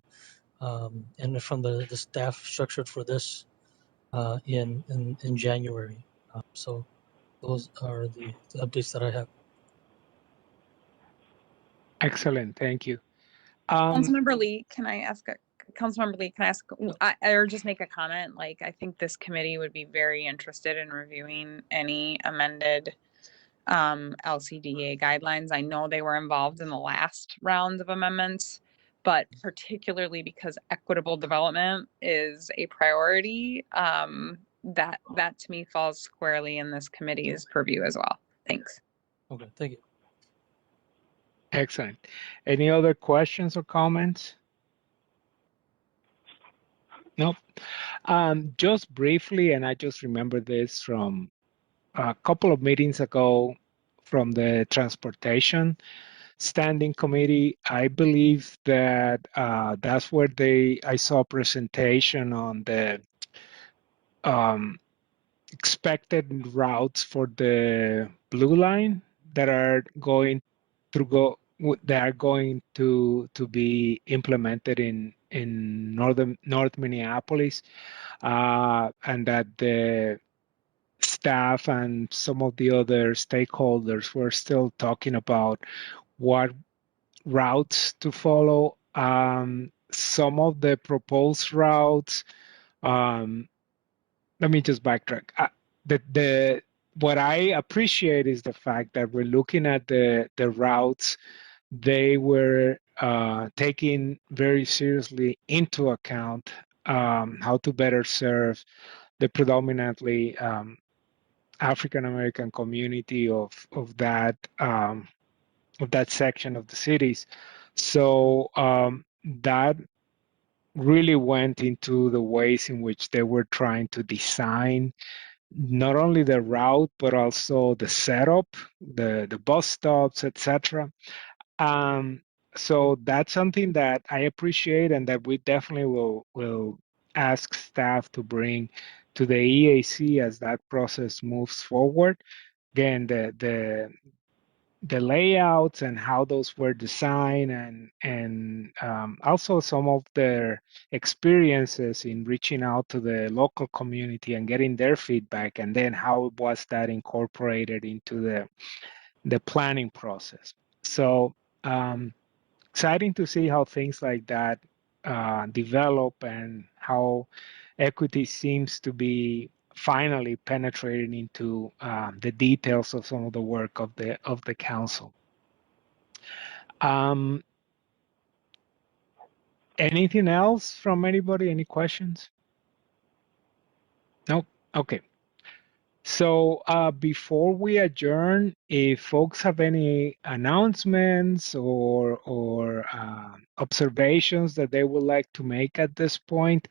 from the staff structured for this in January. So those are the updates that I have. Excellent, thank you. Councilmember Lee, can I ask or just make a comment? Like, I think this committee would be very interested in reviewing any amended LCDA guidelines. I know they were involved in the last rounds of amendments, but particularly because equitable development is a priority, that to me falls squarely in this committee's purview as well. Thanks. Okay, thank you. Excellent. Any other questions or comments? Nope. Just briefly, and I just remember this from a couple of meetings ago from the Transportation Standing Committee. I believe that that's where I saw a presentation on the expected routes for the Blue Line that are going to be implemented in North Minneapolis, and that the staff and some of the other stakeholders were still talking about what routes to follow. Some of the proposed routes, let me just backtrack. What I appreciate is the fact that we're looking at the routes. They were taking very seriously into account how to better serve the predominantly African American community of that section of the cities. So that really went into the ways in which they were trying to design not only the route but also the setup, the bus stops, etc. So that's something that I appreciate and that we definitely will ask staff to bring to the EAC as that process moves forward. Again, the layouts and how those were designed, and also some of their experiences in reaching out to the local community and getting their feedback, and then how was that incorporated into the planning process. So exciting to see how things like that develop and how equity seems to be finally penetrating into the details of some of the work of the council. Anything else from anybody? Any questions? Nope. Okay. So before we adjourn, if folks have any announcements or observations that they would like to make at this point,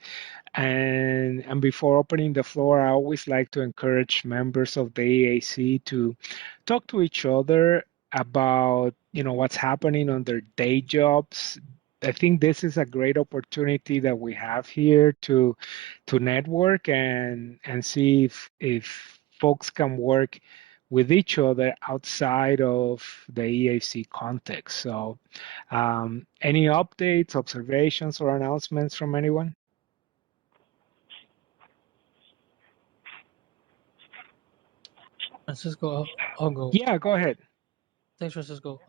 and before opening the floor, I always like to encourage members of the EAC to talk to each other about what's happening on their day jobs. I think this is a great opportunity that we have here to network and see if folks can work with each other outside of the EAC context. So any updates, observations, or announcements from anyone? Francisco, I'll go. Yeah, go ahead. Thanks, Francisco.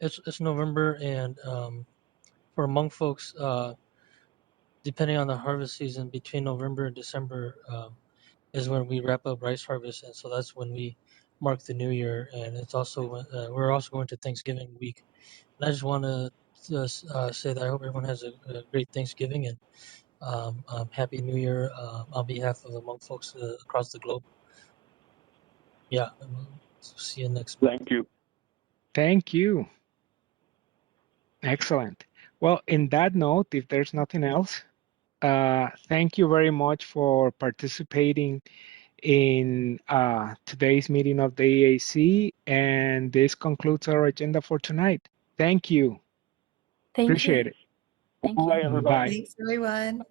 It's November, and for Hmong folks, depending on the harvest season, between November and December is when we wrap up rice harvest, and so that's when we mark the new year. And it's also we're also going to Thanksgiving week. And I just want to say that I hope everyone has a great Thanksgiving and Happy New Year on behalf of the Hmong folks across the globe. Yeah, and we'll see you next month. Thank you. Thank you. Excellent. Well, in that note, if there's nothing else, thank you very much for participating in today's meeting of the EAC, and this concludes our agenda for tonight. Thank you. Thank Appreciate you. it. Thank you. Bye, everybody. Bye. Thanks, everyone.